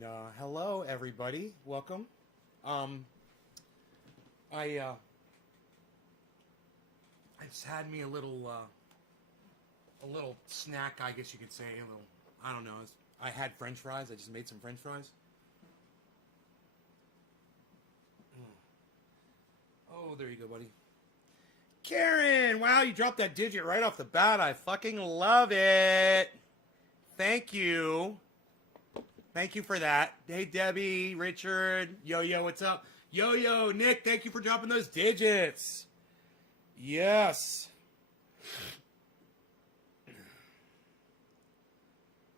And hello, everybody. Welcome. I just had me a little snack, I guess you could say. I don't know. I had French fries. I just made some French fries. Oh, there you go, buddy. Karen, wow, you dropped that digit right off the bat. I fucking love it. Thank you. Thank you for that. Hey, Debbie, Richard, Yo-Yo, what's up? Yo-Yo, Nick, thank you for dropping those digits. Yes.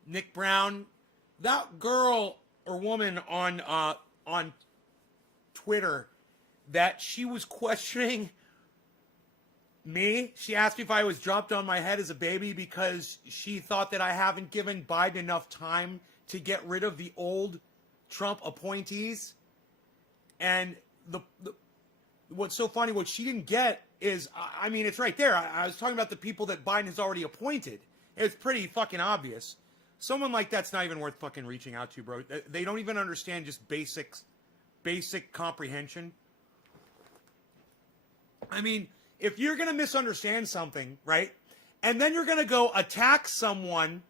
Nick Brown, that girl or woman on Twitter that she was questioning me. She asked me if I was dropped on my head as a baby because she thought that I haven't given Biden enough time to get rid of the old Trump appointees. And what's so funny, what she didn't get is, I mean, it's right there. I was talking about the people that Biden has already appointed. It's pretty fucking obvious. Someone like that's not even worth fucking reaching out to, bro. They don't even understand just basic comprehension. I mean, if you're going to misunderstand something, right, and then you're going to go attack someone.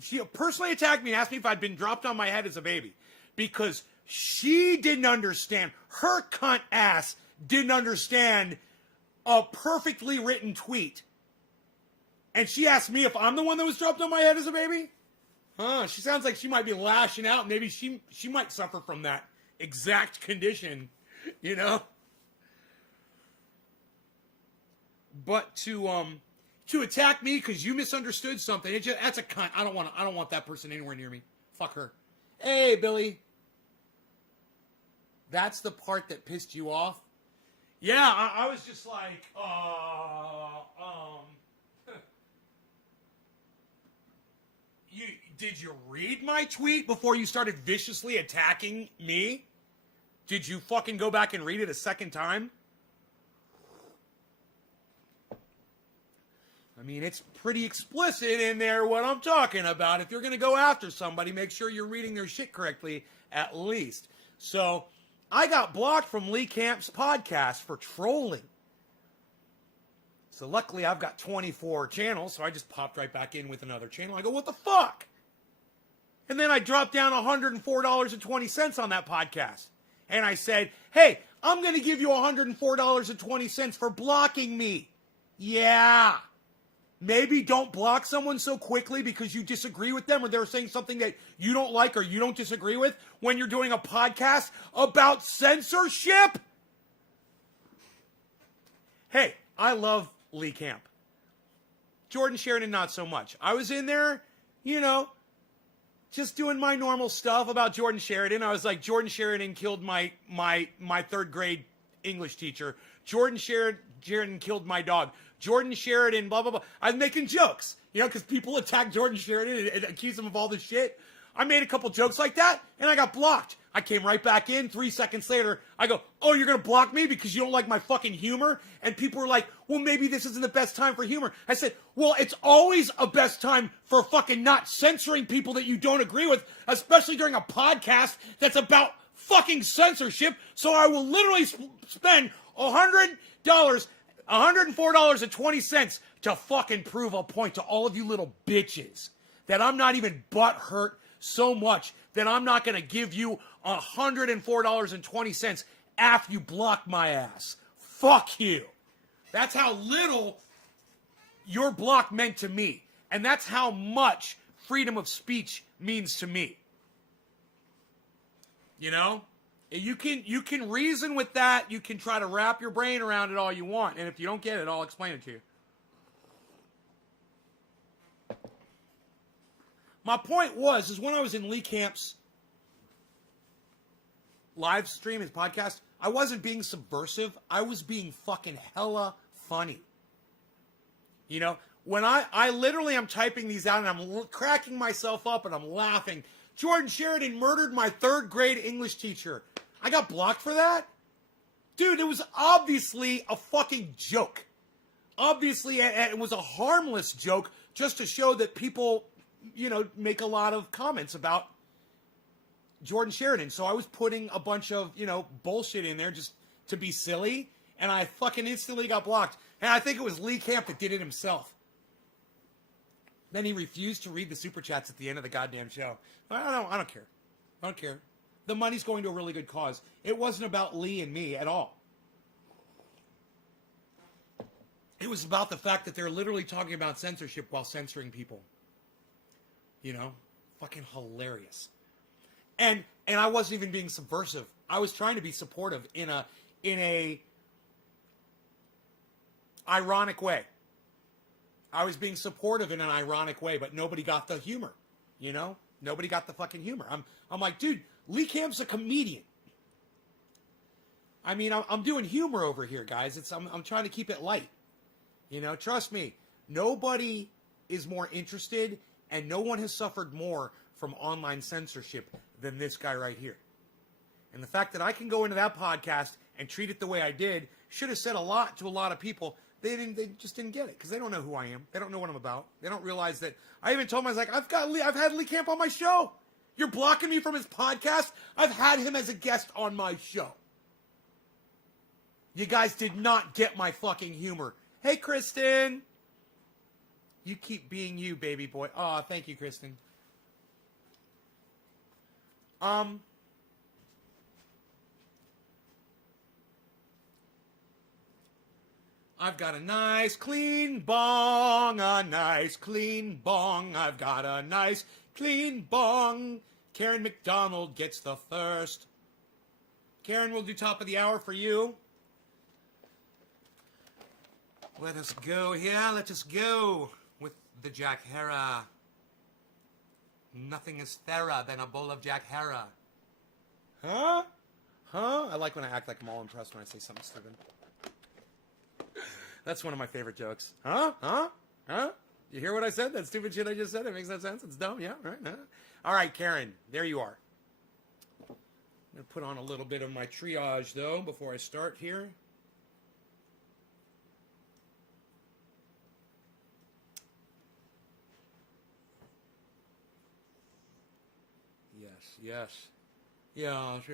She personally attacked me and asked me if I'd been dropped on my head as a baby because she didn't understand. Her cunt ass didn't understand a perfectly written tweet. And she asked me if I'm the one that was dropped on my head as a baby? Huh, she sounds like she might be lashing out. Maybe she might suffer from that exact condition, you know? But to attack me because you misunderstood something, that's a cunt. I don't want that person anywhere near me. Fuck her. Hey, Billy. That's the part that pissed you off? Yeah, I was just like, did you read my tweet before you started viciously attacking me? Did you fucking go back and read it a second time? I mean, it's pretty explicit in there what I'm talking about. If you're going to go after somebody, make sure you're reading their shit correctly at least. So, I got blocked from Lee Camp's podcast for trolling. So, luckily, I've got 24 channels, so I just popped right back in with another channel. I go, what the fuck? And then I dropped down $104.20 on that podcast. And I said, hey, I'm going to give you $104.20 for blocking me. Yeah. Maybe don't block someone so quickly because you disagree with them or they're saying something that you don't like or you don't disagree with when you're doing a podcast about censorship. Hey, I love Lee Camp. Jordan Sheridan, not so much. I was in there, you know, just doing my normal stuff about Jordan Sheridan. I was like, Jordan Sheridan killed my third grade English teacher. Jordan Sheridan killed my dog. Jordan Sheridan, blah, blah, blah. I was making jokes, you know, because people attack Jordan Sheridan and accuse him of all this shit. I made a couple jokes like that, and I got blocked. I came right back in. 3 seconds later, I go, oh, you're going to block me because you don't like my fucking humor? And people were like, well, maybe this isn't the best time for humor. I said, well, it's always a best time for fucking not censoring people that you don't agree with, especially during a podcast that's about fucking censorship. So I will literally spend $104.20 to fucking prove a point to all of you little bitches that I'm not even butthurt so much that I'm not going to give you $104.20 after you block my ass. Fuck you. That's how little your block meant to me. And that's how much freedom of speech means to me. You know? You can reason with that. You can try to wrap your brain around it all you want. And if you don't get it, I'll explain it to you. My point is when I was in Lee Camp's live stream, his podcast, I wasn't being subversive. I was being fucking hella funny. You know, when I literally am typing these out and I'm cracking myself up and I'm laughing. Jordan Sheridan murdered my third grade English teacher. I got blocked for that? Dude, it was obviously a fucking joke. Obviously, it was a harmless joke just to show that people, you know, make a lot of comments about Jordan Sheridan. So I was putting a bunch of, bullshit in there just to be silly, and I fucking instantly got blocked. And I think it was Lee Camp that did it himself. Then he refused to read the super chats at the end of the goddamn show. I don't care. I don't care. The money's going to a really good cause. It wasn't about Lee and me at all. It was about the fact that they're literally talking about censorship while censoring people. Fucking hilarious. And I wasn't even being subversive. I was trying to be supportive in a ironic way. I was being supportive in an ironic way, but nobody got the humor. Nobody got the fucking humor. I'm like, dude, Lee Camp's a comedian. I mean, I'm doing humor over here, guys. I'm trying to keep it light. Trust me, nobody is more interested, and no one has suffered more from online censorship than this guy right here. And the fact that I can go into that podcast and treat it the way I did should have said a lot to a lot of people. They just didn't get it because they don't know who I am. They don't know what I'm about. They don't realize that. I even told them, I was like, I've had Lee Camp on my show. You're blocking me from his podcast? I've had him as a guest on my show. You guys did not get my fucking humor. Hey, Kristen. You keep being you, baby boy. Oh, thank you, Kristen. I've got a nice clean bong, a nice clean bong. I've got a nice clean bong. Karen McDonald gets the first. Karen, we'll do top of the hour for you. Let us go here. Let us go with the Jack Hera. Nothing is fairer than a bowl of Jack Hera. Huh? I like when I act like I'm all impressed when I say something stupid. That's one of my favorite jokes. Huh? You hear what I said? That stupid shit I just said? It makes no sense? It's dumb? Yeah, right? Huh? All right, Karen. There you are. I'm going to put on a little bit of my triage, though, before I start here. Yes. Yes, the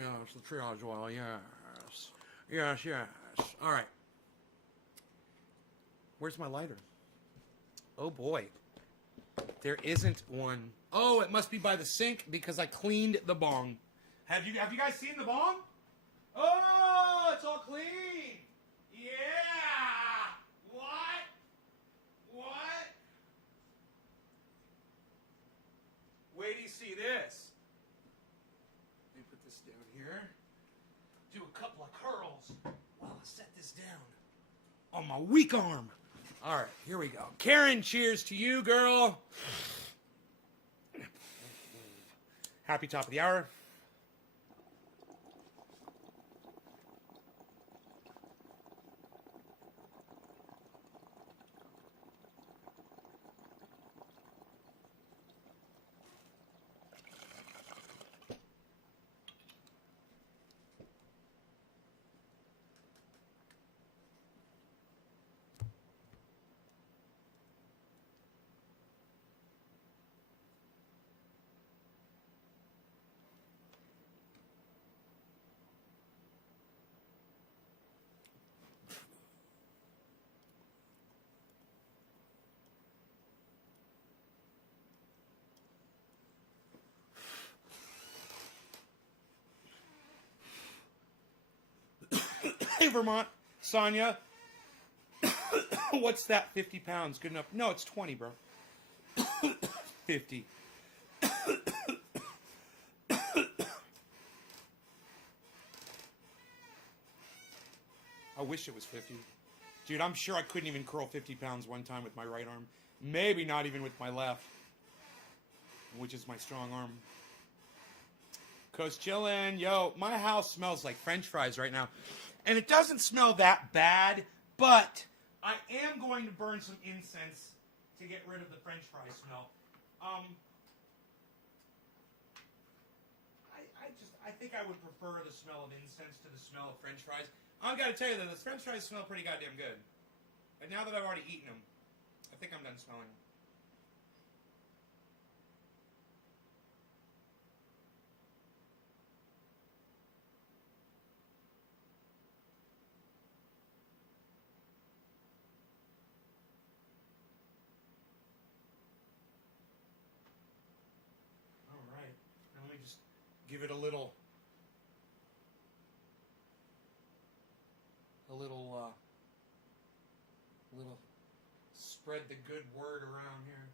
triage oil, yes. Yes. All right. Where's my lighter? Oh, boy. There isn't one. Oh, it must be by the sink because I cleaned the bong. Have you guys seen the bong? Oh, it's all clean. Yeah. What? Wait till you see this. Let me put this down here. Do a couple of curls while I set this down on my weak arm. All right, here we go. Karen, cheers to you, girl. Happy top of the hour. Hey, Vermont, Sonia. What's that? 50 pounds. Good enough. No, it's 20, bro. 50. I wish it was 50. Dude, I'm sure I couldn't even curl 50 pounds one time with my right arm. Maybe not even with my left, which is my strong arm. Coast chillin'. Yo, my house smells like French fries right now. And it doesn't smell that bad, but I am going to burn some incense to get rid of the French fry smell. I think I would prefer the smell of incense to the smell of French fries. I've got to tell you that the French fries smell pretty goddamn good. And now that I've already eaten them, I think I'm done smelling them. give it a little spread the good word around here.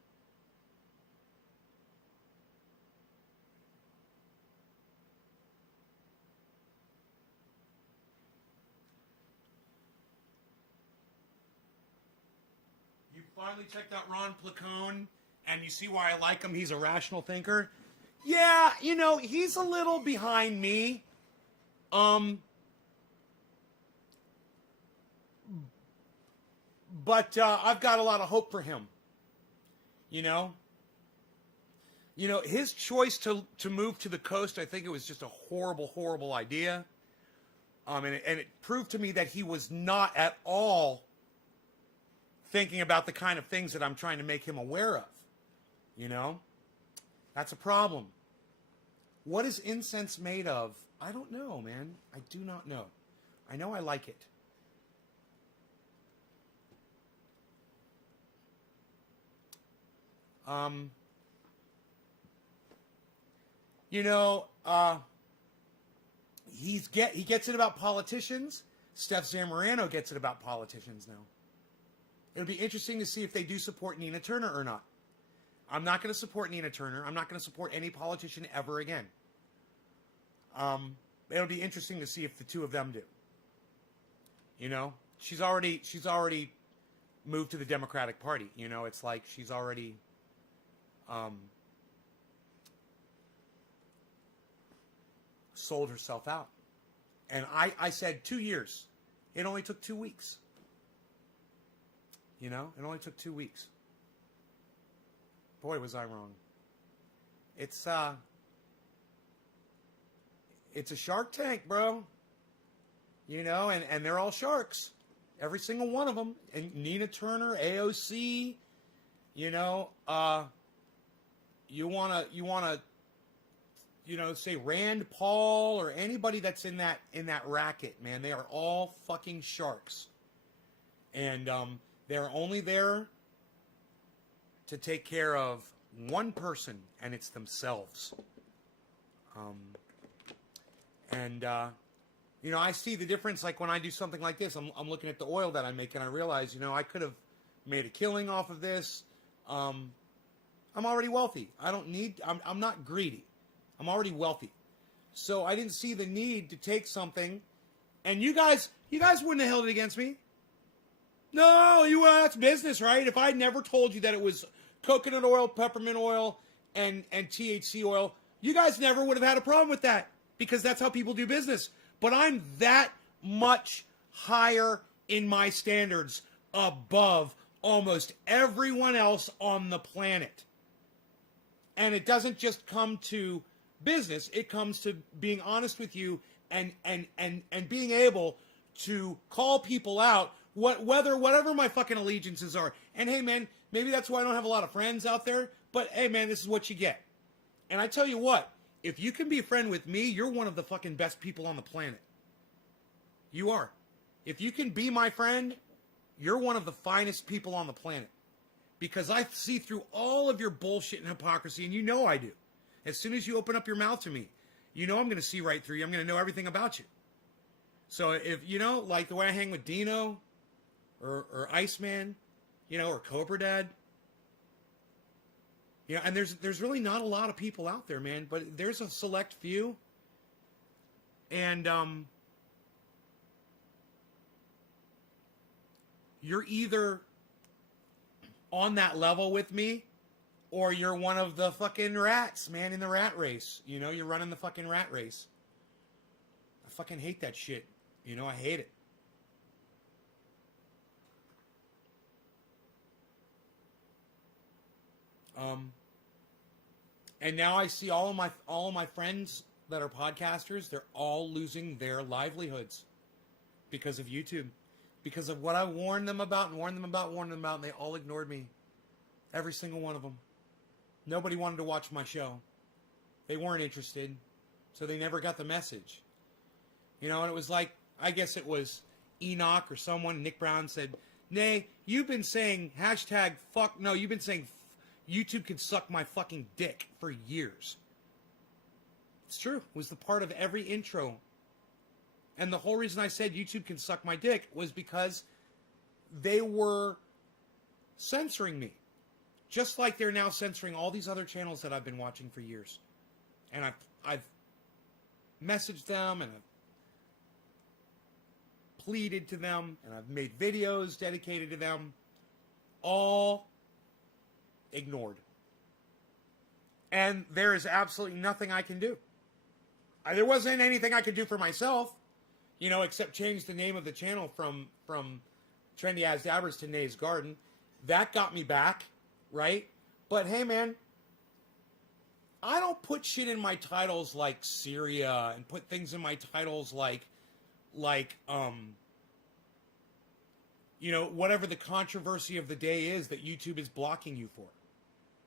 You finally checked out Ron Placone, and you see why I like him. He's a rational thinker. Yeah, you know, he's a little behind me. But I've got a lot of hope for him. You know, his choice to move to the coast, I think it was just a horrible, horrible idea. And it proved to me that he was not at all thinking about the kind of things that I'm trying to make him aware of. You know, that's a problem. What is incense made of? I don't know, man. I do not know. I know I like it. You know, he gets it about politicians. Steph Zamorano gets it about politicians now. It'll be interesting to see if they do support Nina Turner or not. I'm not going to support Nina Turner. I'm not going to support any politician ever again. It'll be interesting to see if the two of them do. You know, she's already moved to the Democratic Party. You know, it's like she's already sold herself out. And I said 2 years. It only took 2 weeks. You know, it only took 2 weeks. Boy, was I wrong. It's a Shark Tank, bro. You know, and they're all sharks. Every single one of them. And Nina Turner, AOC, you know, you wanna, you know, say Rand Paul or anybody that's in that racket, man. They are all fucking sharks. And they're only there to take care of one person, and it's themselves. You know, I see the difference, like when I do something like this, I'm looking at the oil that I make, and I realize, you know, I could have made a killing off of this. I'm already wealthy. I'm not greedy. I'm already wealthy. So I didn't see the need to take something, and you guys wouldn't have held it against me. No, that's business, right? If I'd never told you that it was coconut oil, peppermint oil, and THC oil, you guys never would have had a problem with that, because that's how people do business. But I'm that much higher in my standards above almost everyone else on the planet. And it doesn't just come to business, it comes to being honest with you and being able to call people out, whatever my fucking allegiances are. And hey, man, maybe that's why I don't have a lot of friends out there, but hey, man, this is what you get. And I tell you what, if you can be a friend with me, you're one of the fucking best people on the planet. You are. If you can be my friend, you're one of the finest people on the planet. Because I see through all of your bullshit and hypocrisy, and you know I do. As soon as you open up your mouth to me, you know I'm going to see right through you. I'm going to know everything about you. So if, you know, like the way I hang with Dino, or Iceman, you know, or Cobra Dad. Yeah, and there's really not a lot of people out there, man, but there's a select few. And you're either on that level with me, or you're one of the fucking rats, man, in the rat race. You know, you're running the fucking rat race. I fucking hate that shit. You know, I hate it. And now I see all of my friends that are podcasters, they're all losing their livelihoods because of YouTube. Because of what I warned them about, and they all ignored me. Every single one of them. Nobody wanted to watch my show. They weren't interested, so they never got the message. You know, and it was like, I guess it was Enoch or someone, Nick Brown said, "Nay, you've been saying #fuck," no, you've been saying YouTube can suck my fucking dick for years. It's true. It was the part of every intro. And the whole reason I said YouTube can suck my dick was because they were censoring me. Just like they're now censoring all these other channels that I've been watching for years. And I've messaged them and I've pleaded to them and I've made videos dedicated to them. All ignored. And there is absolutely nothing I can do. There wasn't anything I could do for myself, you know, except change the name of the channel from Trendy As Dabbers to Nay's Garden. That got me back, right? But hey, man, I don't put shit in my titles like Syria and put things in my titles like you know, whatever the controversy of the day is that YouTube is blocking you for.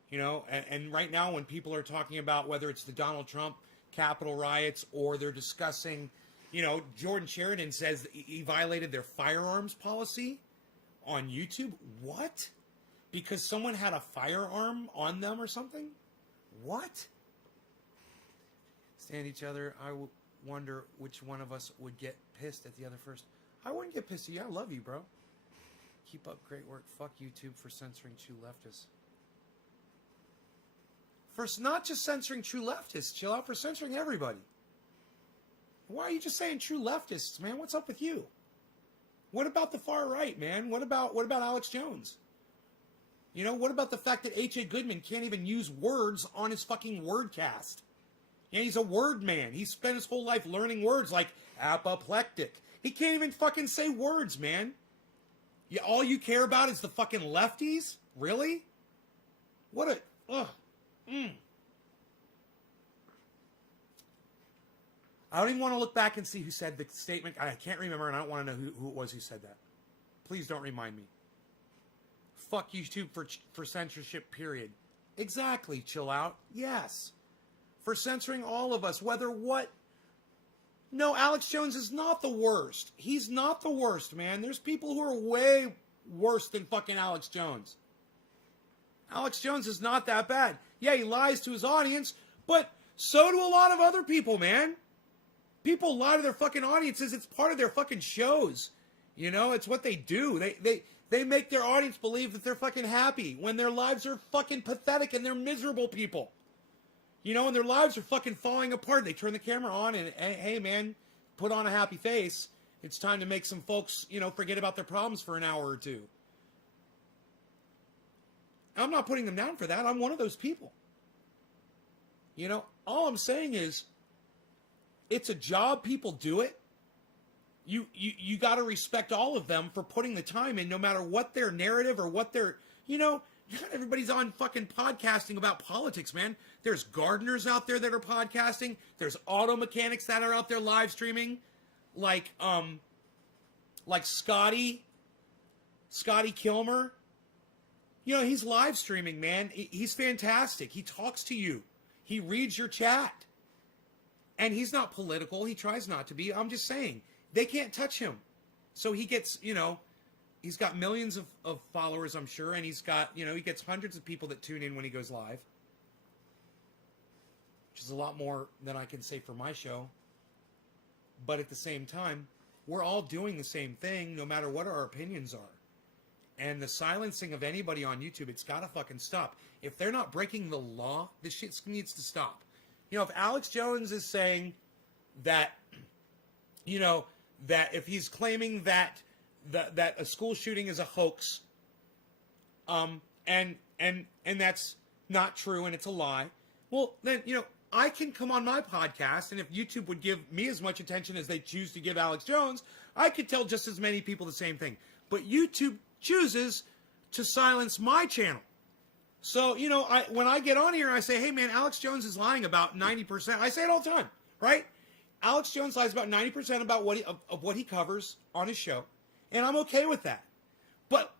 You know, and right now when people are talking about whether it's the Donald Trump Capitol riots or they're discussing, you know, Jordan Sheridan says that he violated their firearms policy on YouTube. What? Because someone had a firearm on them or something? What? Stand each other. I wonder which one of us would get pissed at the other first. I wouldn't get pissed at you. I love you, bro. Keep up great work. Fuck YouTube for censoring true leftists. For not just censoring true leftists, chill out, for censoring everybody. Why are you just saying true leftists, man? What's up with you? What about the far right, man? What about Alex Jones? You know, what about the fact that H.A. Goodman can't even use words on his fucking wordcast? Yeah, he's a word man. He spent his whole life learning words like apoplectic. He can't even fucking say words, man. Yeah, all you care about is the fucking lefties? Really? What a... Ugh. I don't even want to look back and see who said the statement. I can't remember, and I don't want to know who it was who said that. Please don't remind me. Fuck YouTube for censorship, period. Exactly, chill out. Yes. For censoring all of us, whether what... No, Alex Jones is not the worst. He's not the worst, man. There's people who are way worse than fucking Alex Jones. Alex Jones is not that bad. Yeah, he lies to his audience, but so do a lot of other people, man. People lie to their fucking audiences. It's part of their fucking shows. You know, it's what they do. They make their audience believe that they're fucking happy when their lives are fucking pathetic and they're miserable people. You know, and their lives are fucking falling apart. They turn the camera on and, hey, man, put on a happy face. It's time to make some folks, you know, forget about their problems for an hour or two. I'm not putting them down for that. I'm one of those people. You know, all I'm saying is it's a job. People do it. You got to respect all of them for putting the time in, no matter what their narrative or what their, you know, not everybody's on fucking podcasting about politics, man. There's gardeners out there that are podcasting. There's auto mechanics that are out there live streaming. Like Scotty Kilmer. You know, he's live streaming, man. He's fantastic. He talks to you. He reads your chat. And he's not political. He tries not to be. I'm just saying, they can't touch him. So he gets, you know, he's got millions of followers, I'm sure. And he's got, you know, he gets hundreds of people that tune in when he goes live. Which is a lot more than I can say for my show. But at the same time, we're all doing the same thing, no matter what our opinions are. And the silencing of anybody on YouTube, it's got to fucking stop. If they're not breaking the law, this shit needs to stop. You know, if Alex Jones is saying that, you know, that if he's claiming that a school shooting is a hoax, and that's not true and it's a lie, well, then, you know, I can come on my podcast, and if YouTube would give me as much attention as they choose to give Alex Jones, I could tell just as many people the same thing. But YouTube chooses to silence my channel. So, you know, when I get on here, I say, hey, man, Alex Jones is lying about 90%. I say it all the time, right? Alex Jones lies about 90% about what he covers on his show, and I'm okay with that. But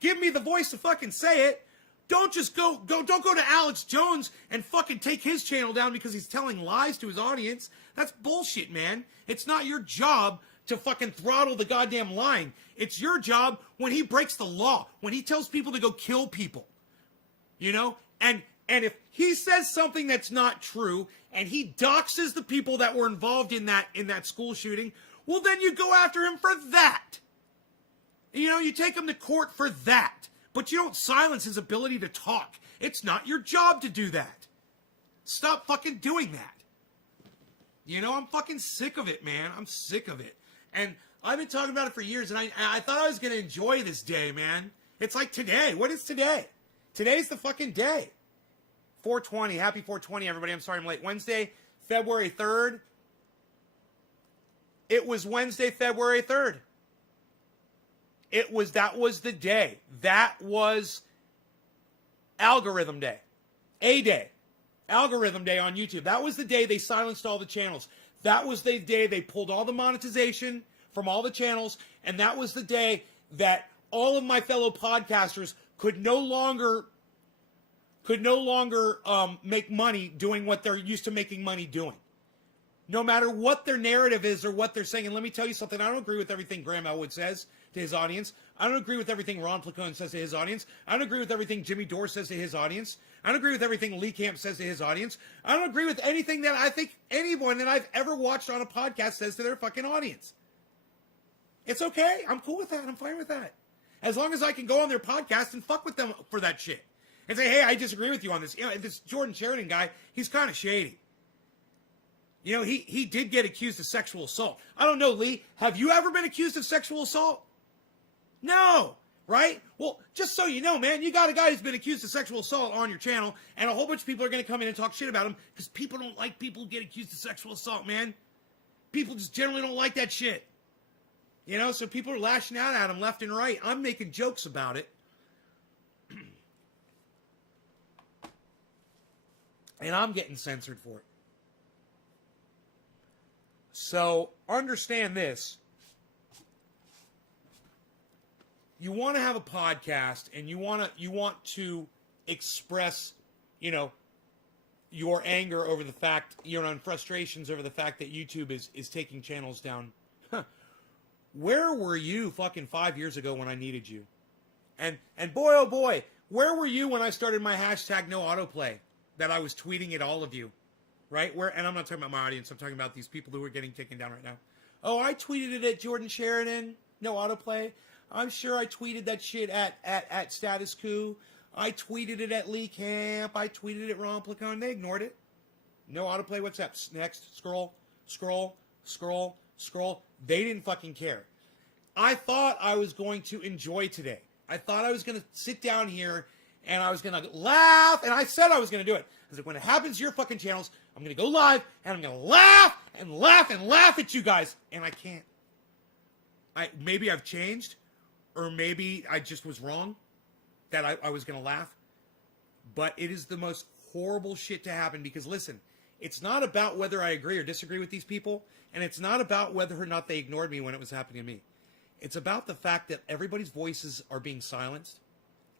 give me the voice to fucking say it. Don't just don't go to Alex Jones and fucking take his channel down because he's telling lies to his audience. That's bullshit, man. It's not your job to fucking throttle the goddamn lying. It's your job when he breaks the law, when he tells people to go kill people. You know? And And if he says something that's not true and he doxes the people that were involved in that school shooting, well, then you go after him for that. You know, you take him to court for that. But you don't silence his ability to talk. It's not your job to do that. Stop fucking doing that. You know, I'm fucking sick of it, man. I'm sick of it. And I've been talking about it for years, and I thought I was going to enjoy this day, man. It's like today. What is today? Today's the fucking day. 420. Happy 420, everybody. I'm sorry I'm late. Wednesday, February 3rd. It was Wednesday, February 3rd. That was the day. That was Algorithm Day. A-Day. Algorithm Day on YouTube. That was the day they silenced all the channels. That was the day they pulled all the monetization from all the channels, and that was the day that all of my fellow podcasters could no longer make money doing what they're used to making money doing. No matter what their narrative is or what they're saying. And let me tell you something, I don't agree with everything Graham Elwood says to his audience. I don't agree with everything Ron Placone says to his audience. I don't agree with everything Jimmy Dore says to his audience. I don't agree with everything Lee Camp says to his audience. I don't agree with anything that I think anyone that I've ever watched on a podcast says to their fucking audience. It's okay. I'm cool with that. I'm fine with that. As long as I can go on their podcast and fuck with them for that shit. And say, hey, I disagree with you on this. You know, this Jordan Sheridan guy, he's kind of shady. You know, he did get accused of sexual assault. I don't know, Lee. Have you ever been accused of sexual assault? No. Right? Well, just so you know, man, you got a guy who's been accused of sexual assault on your channel, and a whole bunch of people are going to come in and talk shit about him because people don't like people who get accused of sexual assault, man. People just generally don't like that shit. You know, so people are lashing out at him left and right. I'm making jokes about it. And I'm getting censored for it. So, understand this. You want to have a podcast and you want to express, you know, your anger over the fact, your frustrations over the fact that YouTube is taking channels down. Where were you fucking 5 years ago when I needed you? And boy, oh boy, where were you when I started my hashtag no autoplay that I was tweeting at all of you, right? And I'm not talking about my audience. I'm talking about these people who are getting taken down right now. Oh, I tweeted it at Jordan Sheridan, no autoplay. I'm sure I tweeted that shit at Status Quo. I tweeted it at Lee Camp. I tweeted it at Ron Placone. They ignored it. No autoplay. What's up? Next. Scroll. They didn't fucking care. I thought I was going to enjoy today. I thought I was going to sit down here and I was going to laugh. And I said I was going to do it. I was like, when it happens to your fucking channels, I'm going to go live and I'm going to laugh and laugh and laugh at you guys. And I can't. Maybe I've changed. Or maybe I just was wrong that I was going to laugh. But it is the most horrible shit to happen because, listen, it's not about whether I agree or disagree with these people. And it's not about whether or not they ignored me when it was happening to me. It's about the fact that everybody's voices are being silenced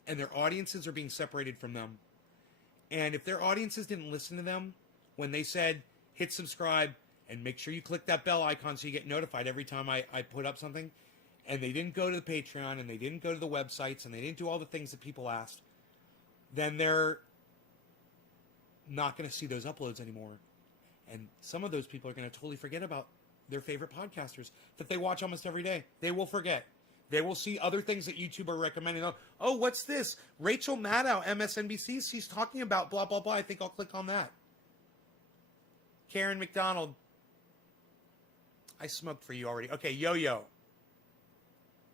and their audiences are being separated from them. And if their audiences didn't listen to them when they said, hit subscribe and make sure you click that bell icon so you get notified every time I put up something, and they didn't go to the Patreon, and they didn't go to the websites, and they didn't do all the things that people asked, then they're not going to see those uploads anymore. And some of those people are going to totally forget about their favorite podcasters that they watch almost every day. They will forget. They will see other things that YouTube are recommending. Oh, what's this? Rachel Maddow, MSNBC, she's talking about blah, blah, blah. I think I'll click on that. Karen McDonald. I smoked for you already. Okay, Yo-Yo.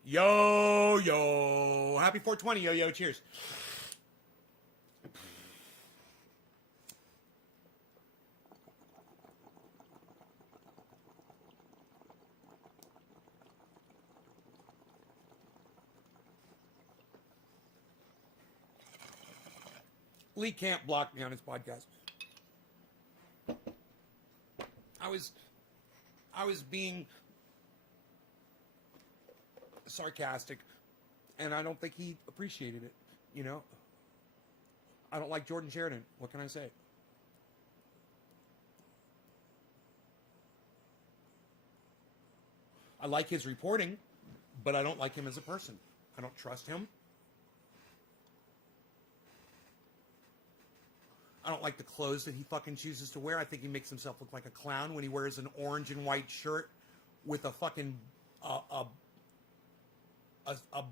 Yo-Yo. Happy 420, Yo-Yo. Cheers. Lee Camp blocked me on his podcast. I was being sarcastic, and I don't think he appreciated it, you know? I don't like Jordan Sheridan. What can I say? I like his reporting, but I don't like him as a person. I don't trust him. I don't like the clothes that he fucking chooses to wear. I think he makes himself look like a clown when he wears an orange and white shirt with a fucking a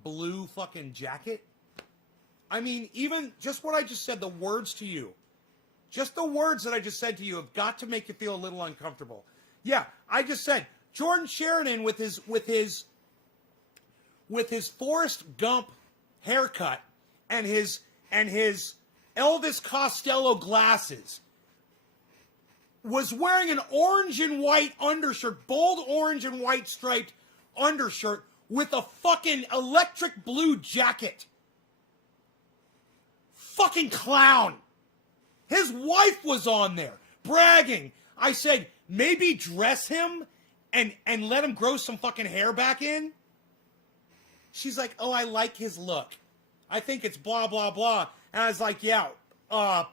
blue fucking jacket. I mean, even just what I just said, the words to you, just the words that I just said to you have got to make you feel a little uncomfortable. Yeah, I just said Jordan Sheridan with his Forrest Gump haircut and his Elvis Costello glasses was wearing an orange and white undershirt, bold orange and white striped undershirt with a fucking electric blue jacket. Fucking clown. His wife was on there bragging. I said, maybe dress him and let him grow some fucking hair back in. She's like, oh, I like his look. I think it's blah, blah, blah. And I was like, yeah, no.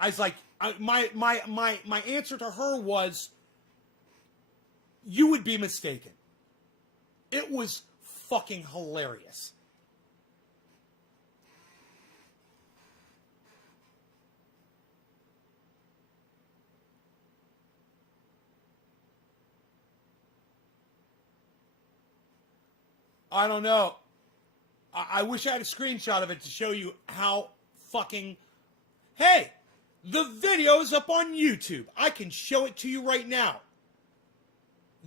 I was like, my answer to her was, you would be mistaken. It was fucking hilarious. I don't know. I wish I had a screenshot of it to show you how fucking... Hey, the video's up on YouTube. I can show it to you right now.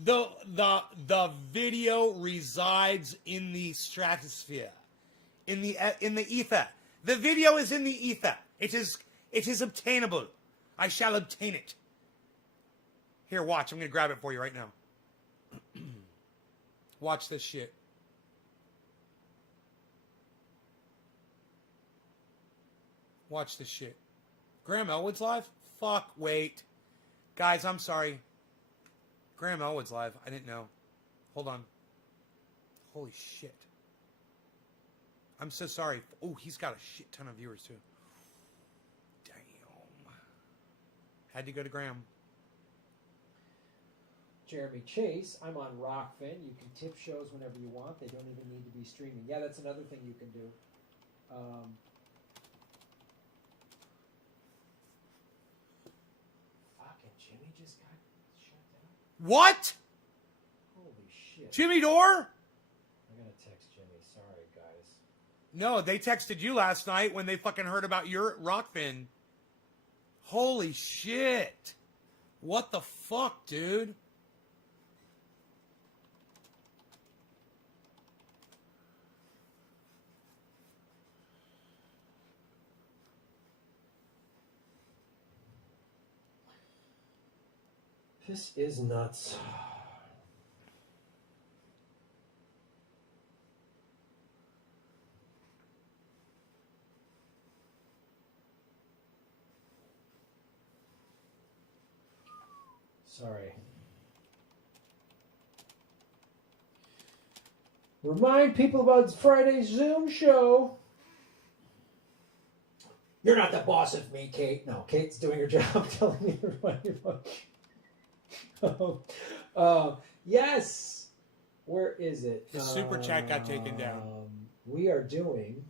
The video resides in the stratosphere, in the ether. The video is in the ether. It is obtainable. I shall obtain it. Here, watch. I'm gonna grab it for you right now. Watch this shit. Watch this shit. Graham Elwood's live? Fuck, wait. Guys, I'm sorry. Graham Elwood's live. I didn't know. Hold on. Holy shit. I'm so sorry. Oh, he's got a shit ton of viewers, too. Damn. Had to go to Graham. Jeremy Chase, I'm on Rockfin. You can tip shows whenever you want. They don't even need to be streaming. Yeah, that's another thing you can do. Fucking Jimmy just got shut down. What? Holy shit. Jimmy Dore? I gotta text Jimmy. Sorry, guys. No, they texted you last night when they fucking heard about your Rockfin. Holy shit. What the fuck, dude? This is nuts. Sorry. Remind people about Friday's Zoom show. You're not the boss of me, Kate. No, Kate's doing her job telling me to remind you about yes. Where is it? The super chat got taken down. We are doing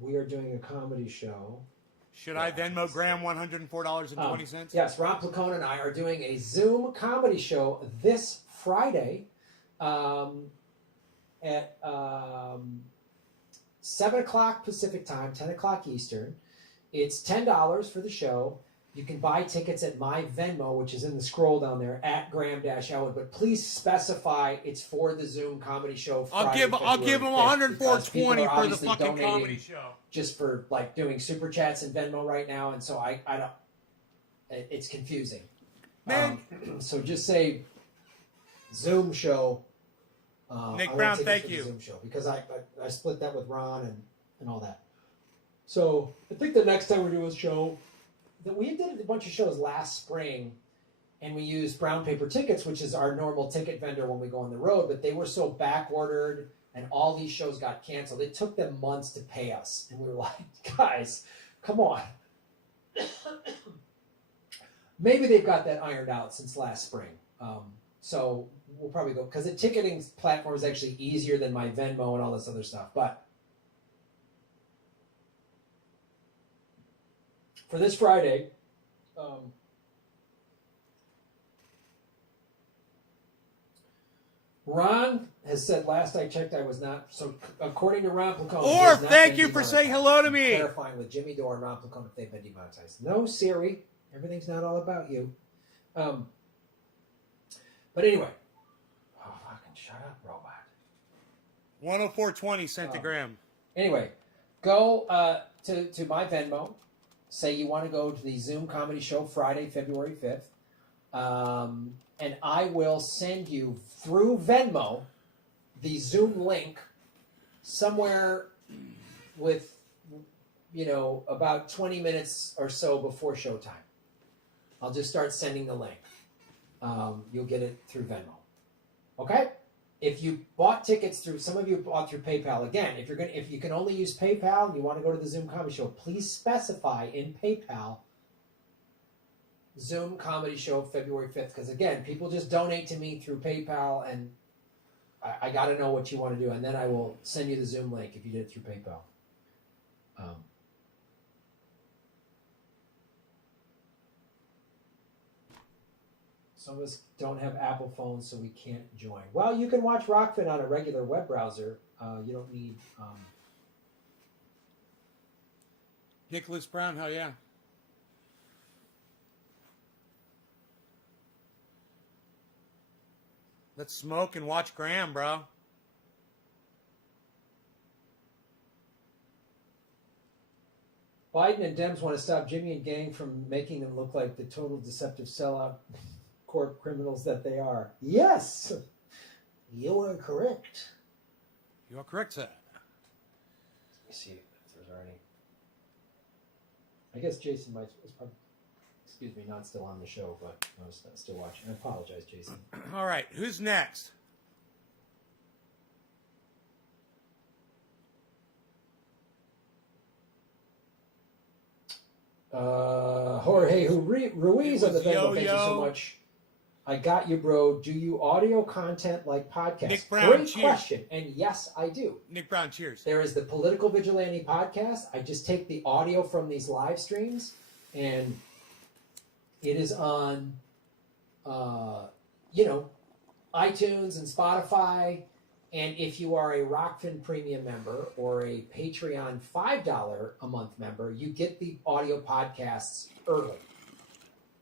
we are doing a comedy show. Should I Venmo Graham $104.20? Yes, Rob Placone and I are doing a Zoom comedy show this Friday at 7 o'clock Pacific time, 10 o'clock Eastern. It's $10 for the show. You can buy tickets at my Venmo, which is in the scroll down there, at Graham-Elwood. But please specify it's for the Zoom comedy show Friday. I'll give them $104.20 for the fucking comedy show. Just for like doing super chats and Venmo right now, and so I don't. It's confusing. Man, so just say Zoom show. Nick Brown, thank you. Zoom show because I split that with Ron and all that. So I think the next time we're doing a show, that we did a bunch of shows last spring, and we used Brown Paper Tickets, which is our normal ticket vendor when we go on the road, but they were so back ordered. And all these shows got canceled. It took them months to pay us. And we were like, guys, come on. maybe they've got that ironed out since last spring. So we'll probably go, because the ticketing platform is actually easier than my Venmo and all this other stuff. But for this Friday, Ron has said, last I checked, I was not. So according to Ron Placone, Or thank you for saying hello to me. Clarifying with Jimmy Dore and Ron Placone if they've been demonetized. No, Siri, everything's not all about you. But anyway, fucking shut up, robot. 104.20 centigram. Anyway, go to my Venmo. Say you want to go to the Zoom comedy show Friday, February 5th. And I will send you through Venmo the Zoom link somewhere with, about 20 minutes or so before showtime. I'll just start sending the link. You'll get it through Venmo. Okay? If you bought tickets through, some of you bought through PayPal. Again, if you can only use PayPal and you want to go to the Zoom comedy show, please specify in PayPal Zoom comedy show February 5th. Because again, people just donate to me through PayPal, and I got to know what you want to do, and then I will send you the Zoom link if you did it through PayPal. Some of us don't have Apple phones, so we can't join. Well, you can watch Rockfin on a regular web browser. You don't need... Nicholas Brown, hell yeah. Let's smoke and watch Graham, bro. Biden and Dems want to stop Jimmy and gang from making them look like the total deceptive sellout court criminals that they are. Yes! You are correct. You are correct, sir. Let me see if there's any... I guess Jason was probably... Excuse me, not still on the show, but I was still watching. I apologize, Jason. All right, who's next? Jorge Ruiz on the Venmo. Thank you so much. I got you, bro. Do you audio content like podcasts? Nick Brown, Great cheers. question. And yes, I do. Nick Brown, cheers. There is the Political Vigilante podcast. I just take the audio from these live streams, and it is on, iTunes and Spotify. And if you are a Rockfin Premium member or a Patreon $5 a month member, you get the audio podcasts early.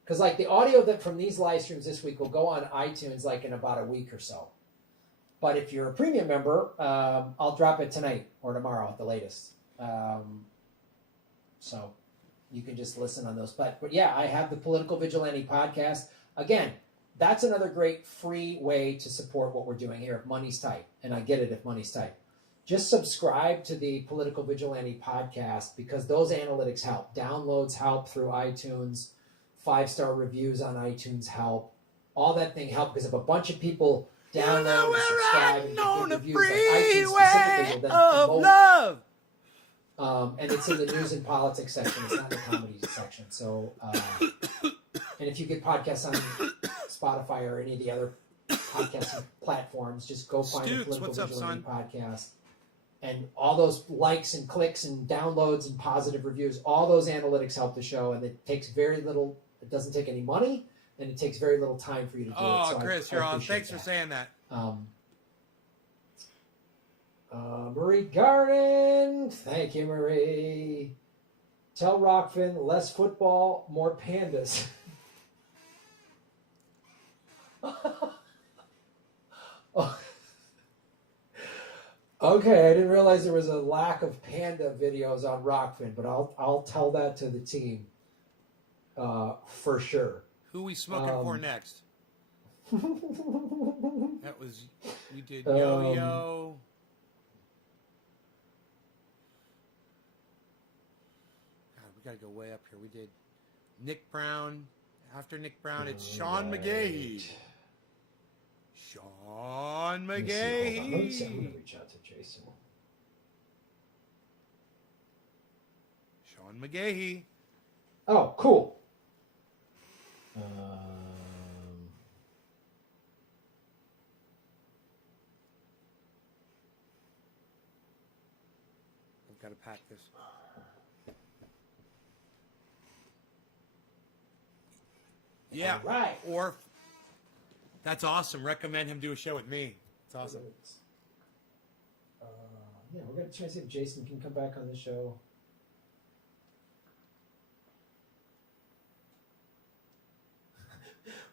Because like the audio that from these live streams this week will go on iTunes like in about a week or so. But if you're a premium member, I'll drop it tonight or tomorrow at the latest. So you can just listen on those. But yeah, I have the Political Vigilante podcast. Again, that's another great free way to support what we're doing here if money's tight. And I get it if money's tight. Just subscribe to the Political Vigilante podcast because those analytics help. Downloads help through iTunes. 5-star reviews on iTunes help. All that thing help because if a bunch of people download and subscribe and give reviews, like iTunes specifically will then promote. Love. And it's in the news and politics section. It's not in the comedy section. So, and if you get podcasts on Spotify or any of the other podcasting platforms, just go find the Political Vigilante podcast. And all those likes and clicks and downloads and positive reviews, all those analytics help the show. And it takes very little, it doesn't take any money, and it takes very little time for you to do it. Oh, Chris, you're on. Thanks for saying that. Marie Garden. Thank you, Marie. Tell Rockfin, less football, more pandas. Oh. Okay, I didn't realize there was a lack of panda videos on Rockfin, but I'll tell that to the team for sure. Who we smoking for next? That was, we did Yo-Yo. God, we got to go way up here. We did Nick Brown. After Nick Brown, it's Sean McGahee. Sean McGahee. I'm going to reach out to Jason. Sean McGahee. Oh, cool. pack this. Yeah. All right. Or that's awesome. Recommend him do a show with me. It's awesome. Yeah, we're gonna try to see if Jason can come back on the show.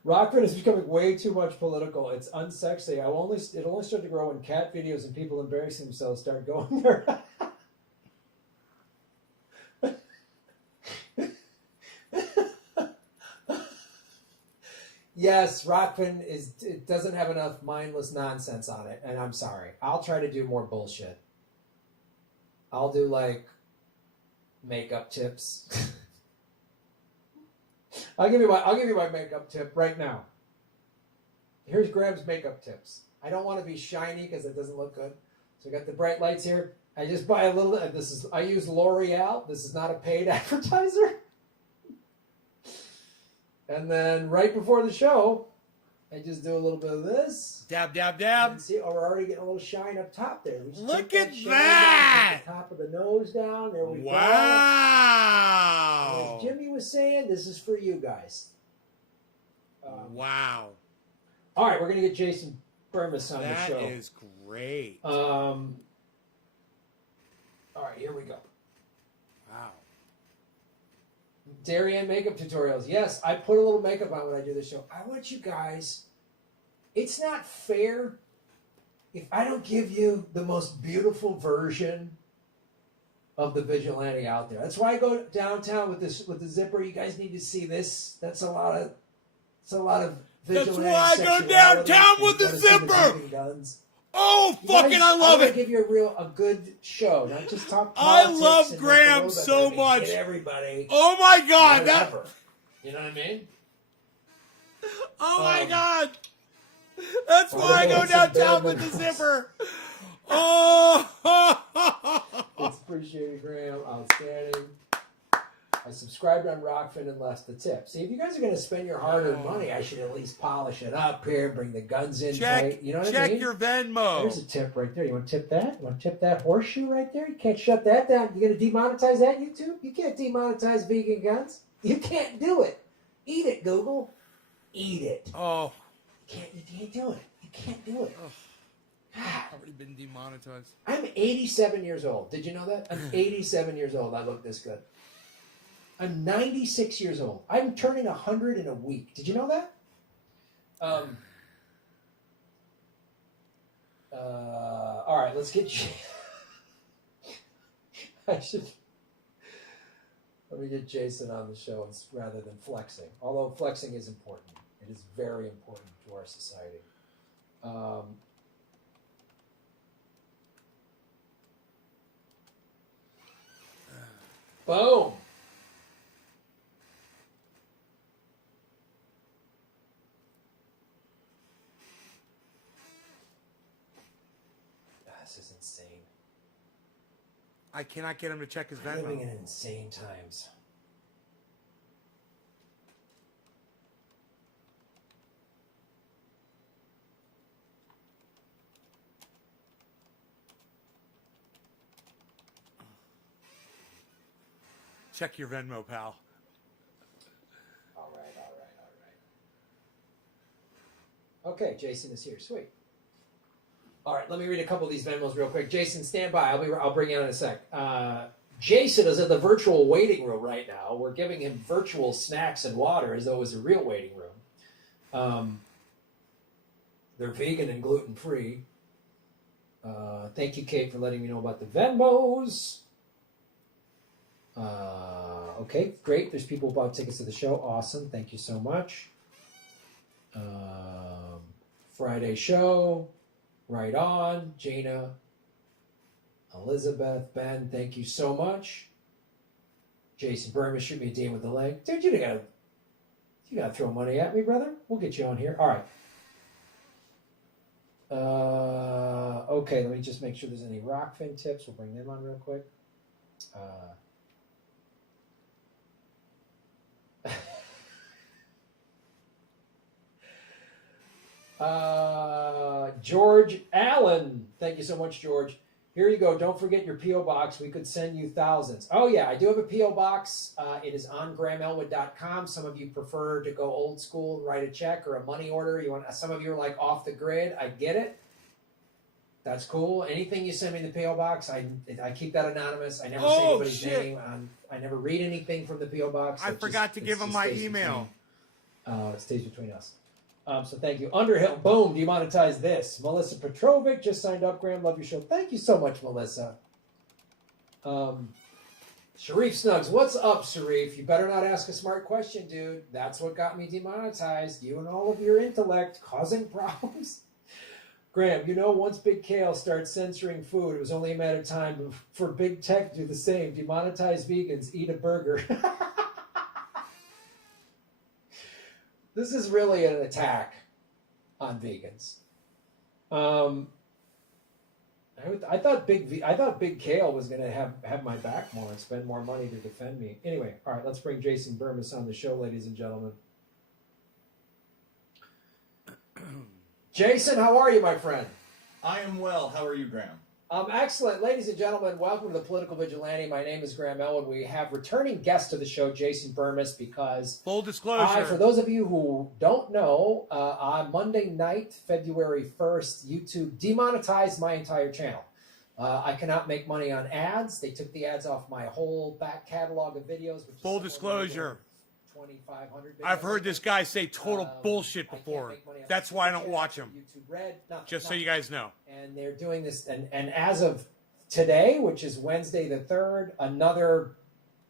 Rockford is becoming way too much political. It's unsexy. It'll only start to grow when cat videos and people embarrassing themselves start going there. Yes, Rockfin it doesn't have enough mindless nonsense on it, and I'm sorry. I'll try to do more bullshit. I'll do like makeup tips. I'll give you my makeup tip right now. Here's Graham's makeup tips. I don't want to be shiny because it doesn't look good. So I got the bright lights here. I just buy a little. I use L'Oreal. This is not a paid advertiser. And then right before the show, I just do a little bit of this. Dab, dab, dab. And see, we're already getting a little shine up top there. We just Look take at shine that! down, take the top of the nose down. There we go. Wow. As Jimmy was saying, this is for you guys. Wow. All right, we're going to get Jason Burmis on the show. That is great. All right, here we go. Wow. Darien makeup tutorials. Yes, I put a little makeup on when I do the show. I want you guys. It's not fair if I don't give you the most beautiful version of the vigilante out there. That's why I go downtown with the zipper. You guys need to see this. That's a lot of vigilante. That's why I go downtown with the zipper. Guns. Oh, fucking, I love it. Give you a good show, not just talk I politics. love and Graham so much. Get everybody. Oh my God, Whatever. You know what I mean? Oh my God. That's why I go downtown with the zipper. Oh. It's appreciated, Graham. Outstanding. I subscribed on Rockfin and left the tip. See, if you guys are going to spend your hard-earned money, I should at least polish it up here, bring the guns in tight. You know what I mean? Check your Venmo. There's a tip right there. You want to tip that? You want to tip that horseshoe right there? You can't shut that down. You going to demonetize that, YouTube? You can't demonetize vegan guns. You can't do it. Eat it, Google. Eat it. Oh. You can't do it. You can't do it. I've already been demonetized. I'm 87 years old. Did you know that? I'm 87 years old. I look this good. I'm 96 years old. I'm turning 100 in a week. Did you know that? All right, let's get you. Let me get Jason on the show rather than flexing. Although flexing is important. It is very important to our society. Boom. This is insane. I cannot get him to check his We're living Venmo. in insane times. Check your Venmo, pal. All right. Okay, Jason is here. Sweet. All right, let me read a couple of these Venmos real quick. Jason, stand by. I'll bring you on in a sec. Jason is in the virtual waiting room right now. We're giving him virtual snacks and water as though it was a real waiting room. They're vegan and gluten-free. Thank you, Kate, for letting me know about the Venmos. Okay, great. There's people who bought tickets to the show. Awesome. Thank you so much. Friday show. Right on. Jaina. Elizabeth. Ben, thank you so much. Jason Burma, shoot me a DM with the leg. Dude, you gotta throw money at me, brother. We'll get you on here. All right. Okay, let me just make sure there's any Rockfin tips. We'll bring them on real quick. George Allen. Thank you so much, George. Here you go. Don't forget your P.O. box. We could send you thousands. Oh, yeah. I do have a P.O. box. It is on GrahamElwood.com. Some of you prefer to go old school and write a check or a money order. Some of you are like off the grid. I get it. That's cool. Anything you send me in the P.O. box, I keep that anonymous. I never say anybody's name. I never read anything from the P.O. box. I forgot to give him my email. It stays between us. So thank you. Underhill, boom, demonetize this. Melissa Petrovic just signed up. Graham, love your show. Thank you so much, Melissa. Sharif Snugs, what's up, Sharif? You better not ask a smart question, dude. That's what got me demonetized. You and all of your intellect causing problems. Graham, once Big Kale starts censoring food, it was only a matter of time for Big Tech to do the same. Demonetize vegans, eat a burger. This is really an attack on vegans. I thought Big Kale was going to have my back more and spend more money to defend me. Anyway, all right, let's bring Jason Burmis on the show, ladies and gentlemen. Jason, how are you, my friend? I am well. How are you, Graham? Excellent. Ladies and gentlemen, welcome to the Political Vigilante. My name is Graham Elwood. We have returning guest to the show, Jason Burmis, because... Full disclosure. For those of you who don't know, on Monday night, February 1st, YouTube demonetized my entire channel. I cannot make money on ads. They took the ads off my whole back catalog of videos. Which Full disclosure. 2,500 videos. I've heard this guy say total bullshit before. That's why I don't watch him. YouTube Red. Just so you guys know. And they're doing this, and as of today, which is Wednesday the 3rd, another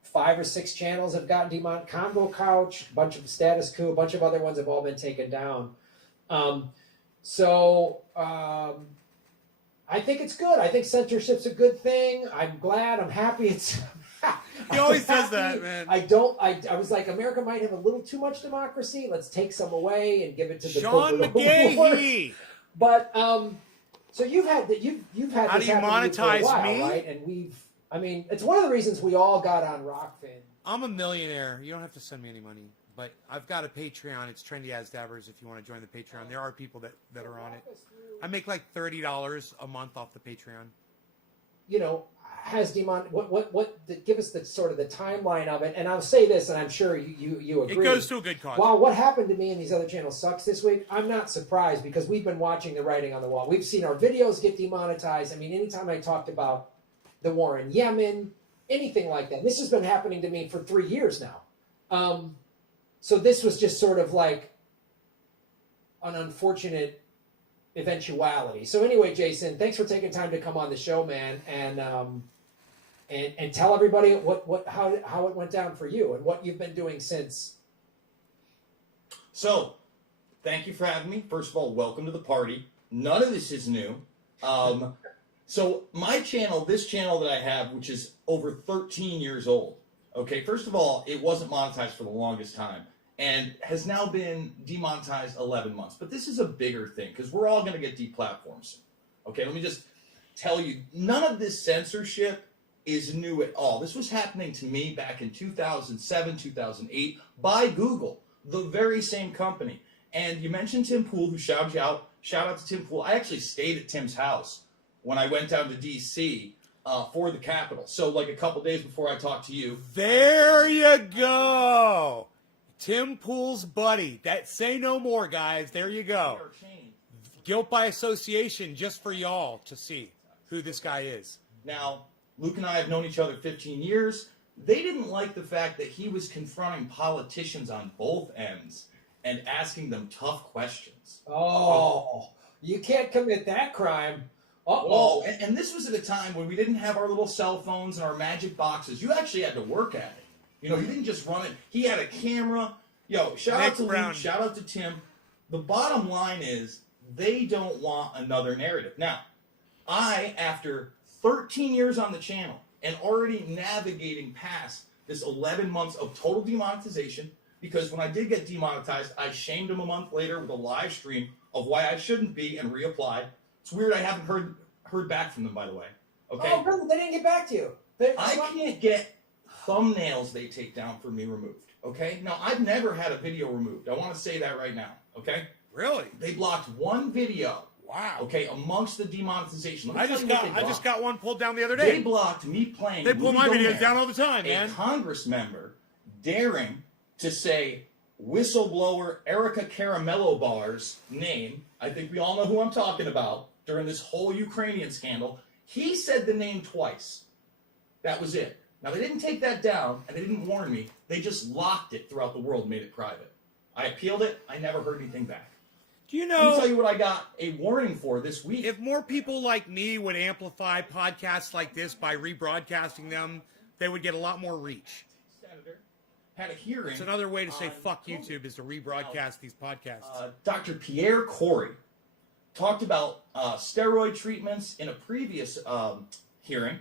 5 or 6 channels have gotten demonetized. Combo Couch, a bunch of Status Quo, a bunch of other ones have all been taken down. I think it's good. I think censorship's a good thing. I'm glad. I'm happy. He always says that, man. I was like, America might have a little too much democracy. Let's take some away and give it to the Sean McGahee. But so you've had this How do you happen to you for a monetize while, me? right? And it's one of the reasons we all got on Rockfin. I'm a millionaire. You don't have to send me any money. But I've got a Patreon. It's Trendy As Dabbers if you want to join the Patreon. There are people that are on it. I make like $30 a month off the Patreon. Has give us the sort of the timeline of it, and I'll say this, and I'm sure you agree. It goes to a good cause. While what happened to me and these other channels sucks this week, I'm not surprised because we've been watching the writing on the wall. We've seen our videos get demonetized. I mean, anytime I talked about the war in Yemen, anything like that, this has been happening to me for 3 years now. So this was just sort of like an unfortunate eventuality. So anyway, Jason, thanks for taking time to come on the show, man, and tell everybody how it went down for you and what you've been doing since. So, thank you for having me. First of all, welcome to the party. None of this is new. So my channel, this channel that I have, which is over 13 years old, okay, first of all, it wasn't monetized for the longest time and has now been demonetized 11 months. But this is a bigger thing because we're all going to get deplatformed soon. Okay, let me just tell you, none of this censorship is new at all. This was happening to me back in 2007, 2008 by Google, the very same company. And you mentioned Tim Pool, who shouted you out. Shout out to Tim Pool. I actually stayed at Tim's house when I went down to D.C. For the Capitol. So like a couple days before I talked to you. There you go. Tim Pool's buddy. Say no more, guys. There you go. Guilt by association just for y'all to see who this guy is. Now, Luke and I have known each other 15 years. They didn't like the fact that he was confronting politicians on both ends and asking them tough questions. Oh, you can't commit that crime. Uh-oh. Well, and this was at a time when we didn't have our little cell phones and our magic boxes. You actually had to work at it. You know, you didn't just run it. He had a camera. Yo, shout out to Luke, shout out to Tim. The bottom line is they don't want another narrative. Now, after 13 years on the channel and already navigating past this 11 months of total demonetization, because when I did get demonetized, I shamed him a month later with a live stream of why I shouldn't be and reapplied. It's weird I haven't heard back from them, by the way. Okay. Oh, really? They didn't get back to you. I can't get thumbnails they take down for me removed. Okay? Now, I've never had a video removed. I want to say that right now. Okay? Really? They blocked one video Wow. Okay, amongst the demonetization. I just got one pulled down the other day. They blocked me playing. They pull Rudy my Gomez, videos down all the time, man. A Congress member daring to say whistleblower Erica Caramello Bar's name. I think we all know who I'm talking about during this whole Ukrainian scandal. He said the name twice. That was it. Now, they didn't take that down, and they didn't warn me. They just locked it throughout the world and made it private. I appealed it. I never heard anything back. Do you Let me know, tell you what I got a warning for this week. if more people like me would amplify podcasts like this by rebroadcasting them, they would get a lot more reach. Senator had a hearing. It's another way to say on fuck COVID. YouTube is to rebroadcast these podcasts. Dr. Pierre Corey talked about steroid treatments in a previous hearing.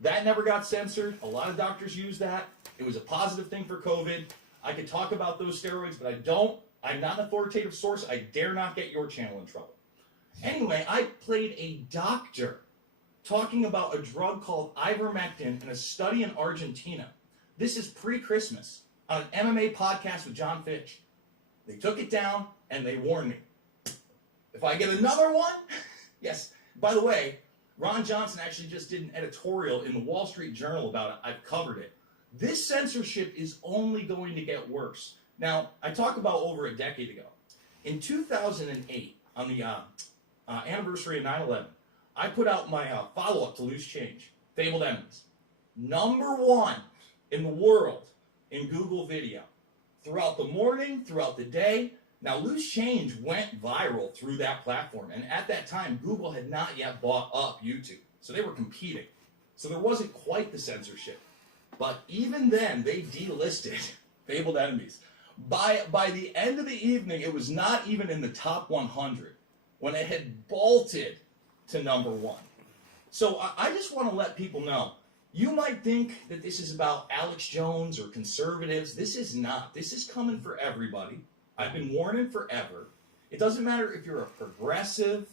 That never got censored. A lot of doctors use that. It was a positive thing for COVID. I could talk about those steroids, but I don't. I'm not an authoritative source. I dare not get your channel in trouble. Anyway, I played a doctor talking about a drug called ivermectin in a study in Argentina. This is pre-Christmas on an MMA podcast with John Fitch. They took it down and they warned me. If I get another one, yes. By the way, Ron Johnson actually just did an editorial in the Wall Street Journal about it. I've covered it. This censorship is only going to get worse. Now, I talked about over a decade ago. In 2008, on the anniversary of 9/11, I put out my follow-up to Loose Change, Fabled Enemies. #1 in the world in Google video. Throughout the morning, throughout the day. Now, Loose Change went viral through that platform. And at that time, Google had not yet bought up YouTube. So they were competing. So there wasn't quite the censorship. But even then, they delisted Fabled Enemies. By the end of the evening, it was not even in the top 100 when it had bolted to #1. So I just want to let people know, you might think that this is about Alex Jones or conservatives. This is not. This is coming for everybody. I've been warning forever. It doesn't matter if you're a progressive,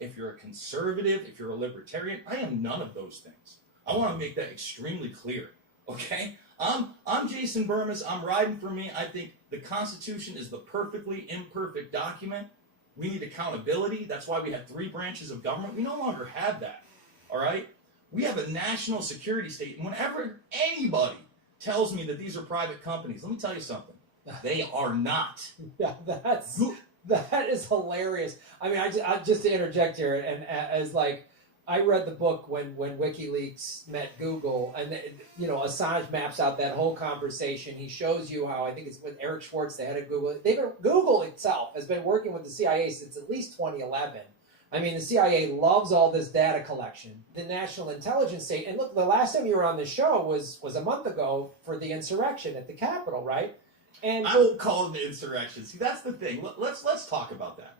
if you're a conservative, if you're a libertarian. I am none of those things. I want to make that extremely clear. Okay? I'm Jason Burmas. I'm riding for me. I think the Constitution is the perfectly imperfect document. We need accountability. That's why we had 3 branches of government. We no longer have that. All right? We have a national security state. And whenever anybody tells me that these are private companies, let me tell you something. They are not. Yeah, that is hilarious. I mean, I just to interject here, and as like, I read the book when WikiLeaks met Google, and Assange maps out that whole conversation. He shows you how, I think it's with Eric Schwartz, the head of Google. Google itself has been working with the CIA since at least 2011. I mean, the CIA loves all this data collection, the national intelligence state. And look, the last time you were on the show was a month ago for the insurrection at the Capitol, right? And I won't call it an insurrection. See, that's the thing. Let's talk about that.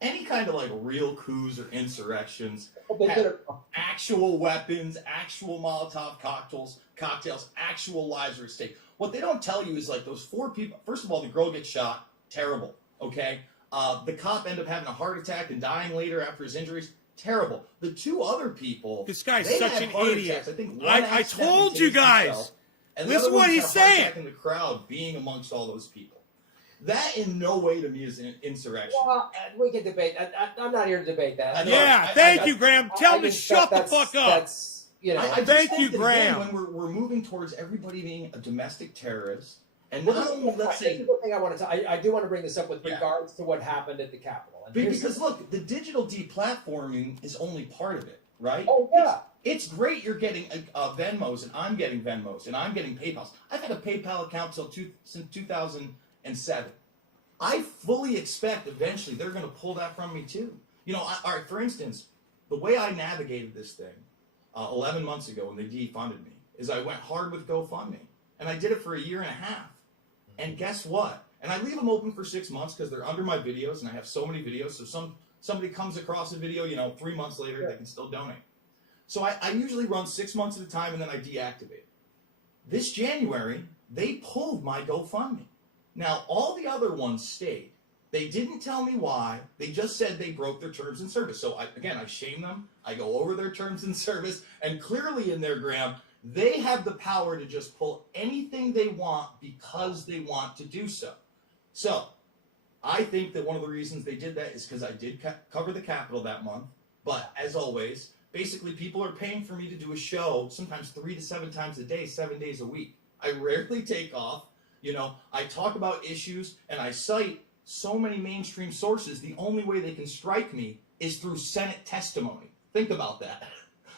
Any kind of like real coups or insurrections have actual weapons, actual Molotov cocktails, actual lives are at stake. What they don't tell you is like those 4 people. First of all, the girl gets shot. Terrible. Okay. The cop ended up having a heart attack and dying later after his injuries. Terrible. The 2 other people. This guy's they such had an heart idiot. attacks. I think one I accidentally told you tased guys. himself, and the Listen other what one he's had a heart saying. attack in the crowd, being amongst all those people. That in no way to me is an insurrection. well, we can debate. I'm not here to debate that. Yeah, thank you, Graham. Tell him to shut the fuck up. That's, you know, I just Thank think you, that Graham. again, when we're moving towards everybody being a domestic terrorist, and not only, let's this say, is the thing I want to. I do want to bring this up with Yeah. regards to what happened at the Capitol. And here's- because look, the digital deplatforming is only part of it, right? oh yeah, It's great you're getting Venmos, and I'm getting Venmos, and I'm getting PayPals. I've had a PayPal account since 2007. I fully expect eventually they're going to pull that from me too. All right, for instance, the way I navigated this thing 11 months ago when they defunded me is I went hard with GoFundMe, and I did it for a year and a half. And guess what? And I leave them open for 6 months because they're under my videos, and I have so many videos. So somebody comes across a video, 3 months later, they can still donate. So I usually run 6 months at a time, and then I deactivate. This January, they pulled my GoFundMe. Now, all the other ones stayed. They didn't tell me why. They just said they broke their terms and service. So, I shame them. I go over their terms and service, and clearly in their Graham, they have the power to just pull anything they want because they want to do so. So, I think that one of the reasons they did that is because I did cover the Capitol that month. But as always, basically people are paying for me to do a show sometimes 3 to 7 times a day, 7 days a week. I rarely take off. You know, I talk about issues and I cite so many mainstream sources. The only way they can strike me is through Senate testimony. Think about that.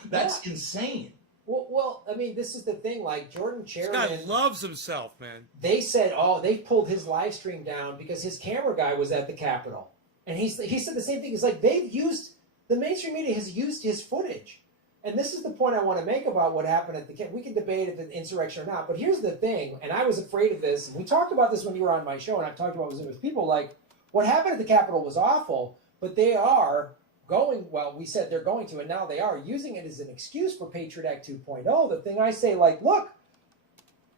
That's insane. Well, I mean, this is the thing. Like Jordan Sheridan, this guy loves himself, man. They said, they pulled his live stream down because his camera guy was at the Capitol, and he said the same thing. It's like the mainstream media has used his footage, and this is the point I want to make about what happened at the Capitol. We can debate if it's insurrection or not, but here's the thing. And I was afraid of this. And we talked about this when you were on my show, and I've talked about it with people. Like what happened at the Capitol was awful, but they are going, well, we said they're going to, and now they are using it as an excuse for Patriot Act 2.0. The thing I say, like, look,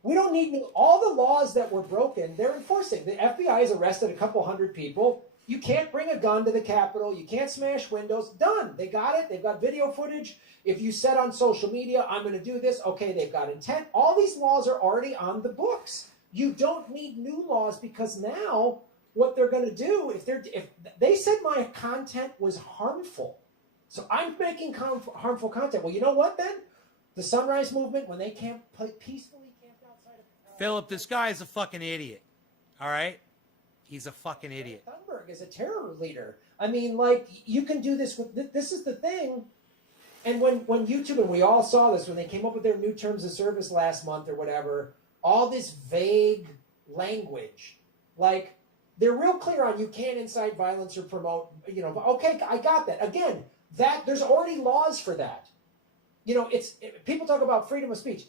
we don't need all the laws that were broken, they're enforcing. The FBI has arrested a couple hundred people. You can't bring a gun to the Capitol. You can't smash windows. Done. They got it. They've got video footage. If you said on social media, I'm going to do this, okay, they've got intent. All these laws are already on the books. You don't need new laws because now what they're going to do, if they said my content was harmful, so I'm making harmful content. Well, you know what then? The Sunrise Movement, when they peacefully camped outside of Philip, this guy is a fucking idiot. All right? He's a fucking idiot. Thunberg is a terror leader. I mean, like, you can do this with, this is the thing. And when YouTube, and we all saw this, when they came up with their new terms of service last month or whatever, all this vague language, like, they're real clear on you can't incite violence or promote, you know, okay, I got that. Again, there's already laws for that. You know, people talk about freedom of speech.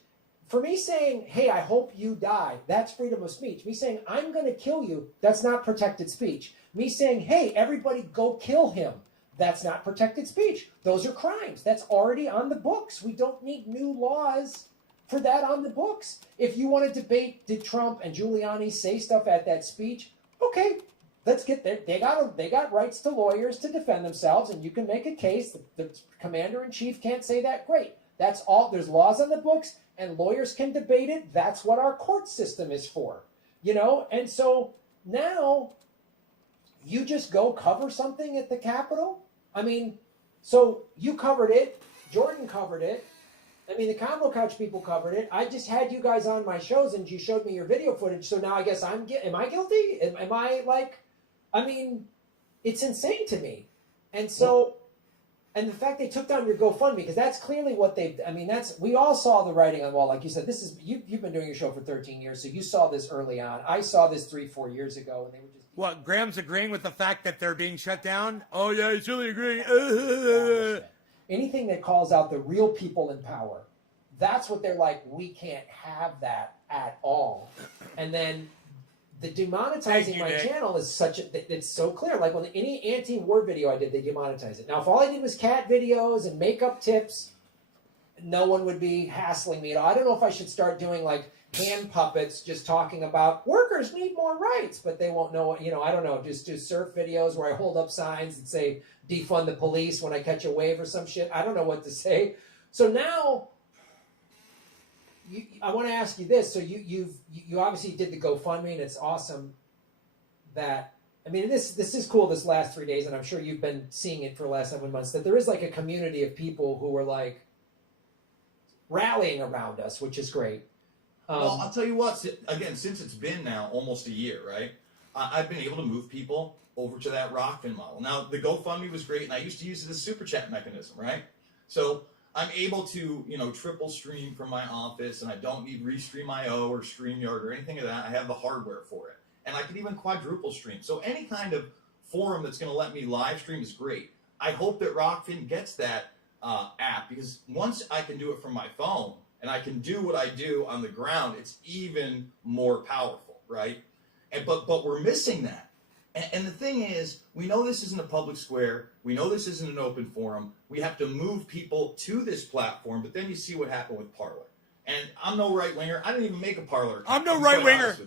For me saying, hey, I hope you die, that's freedom of speech. Me saying, I'm going to kill you, that's not protected speech. Me saying, hey, everybody go kill him, that's not protected speech. Those are crimes. That's already on the books. We don't need new laws for that on the books. If you want to debate, did Trump and Giuliani say stuff at that speech? Okay, let's get there. They got rights to lawyers to defend themselves, and you can make a case. The commander-in-chief can't say that. Great. That's all. There's laws on the books, and lawyers can debate it. That's what our court system is for, you know. And so now you just go cover something at the Capitol. I mean, so you covered it. Jordan covered it. I mean, the Combo Couch people covered it. I just had you guys on my shows, and you showed me your video footage. So now I guess am I guilty? Am I like? I mean, it's insane to me. And so, and the fact they took down your GoFundMe, because that's clearly what they've. I mean, we all saw the writing on the wall. Like you said, this is you've been doing your show for 13 years, so you saw this early on. I saw this 3-4 years ago, and they were just. What, Graham's agreeing with the fact that they're being shut down? Oh yeah, he's really agreeing. Anything that calls out the real people in power, that's what they're like, we can't have that at all. And then the demonetizing my channel is it's so clear. Like when any anti-war video I did, they demonetized it. Now, if all I did was cat videos and makeup tips, no one would be hassling me at all. I don't know if I should start doing like hand puppets, just talking about workers need more rights, but they won't know what, you know, I don't know, just do surf videos where I hold up signs that say defund the police when I catch a wave or some shit. I don't know what to say. So now I want to ask you this. So you obviously did the GoFundMe, and it's awesome that, I mean, this is cool this last 3 days, and I'm sure you've been seeing it for the last 7 months, that there is like a community of people who are like rallying around us, which is great. Well, I'll tell you what, again, since it's been now almost a year, right, I've been able to move people over to that Rockfin model. Now, the GoFundMe was great, and I used to use it as a super chat mechanism, right? So I'm able to, you know, triple stream from my office, and I don't need Restream.io or StreamYard or anything of that. I have the hardware for it. And I can even quadruple stream. So any kind of forum that's going to let me live stream is great. I hope that Rockfin gets that app, because once I can do it from my phone, and I can do what I do on the ground, it's even more powerful, right? But we're missing that. And the thing is, we know this isn't a public square. We know this isn't an open forum. We have to move people to this platform, but then you see what happened with Parler. And I'm no right-winger. I didn't even make a Parler. I'm no right-winger.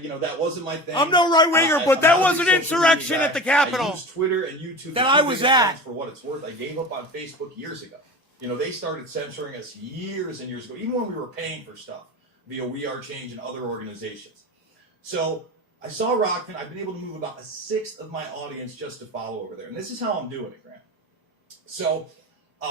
You know, that wasn't my thing. I'm no right-winger, but that was an insurrection at the Capitol. I used Twitter and YouTube that I was at. For what it's worth. I gave up on Facebook years ago. You know, they started censoring us years and years ago, even when we were paying for stuff via We Are Change and other organizations. So I saw Rockfin. I've been able to move about a sixth of my audience just to follow over there. And this is how I'm doing it, Grant. So,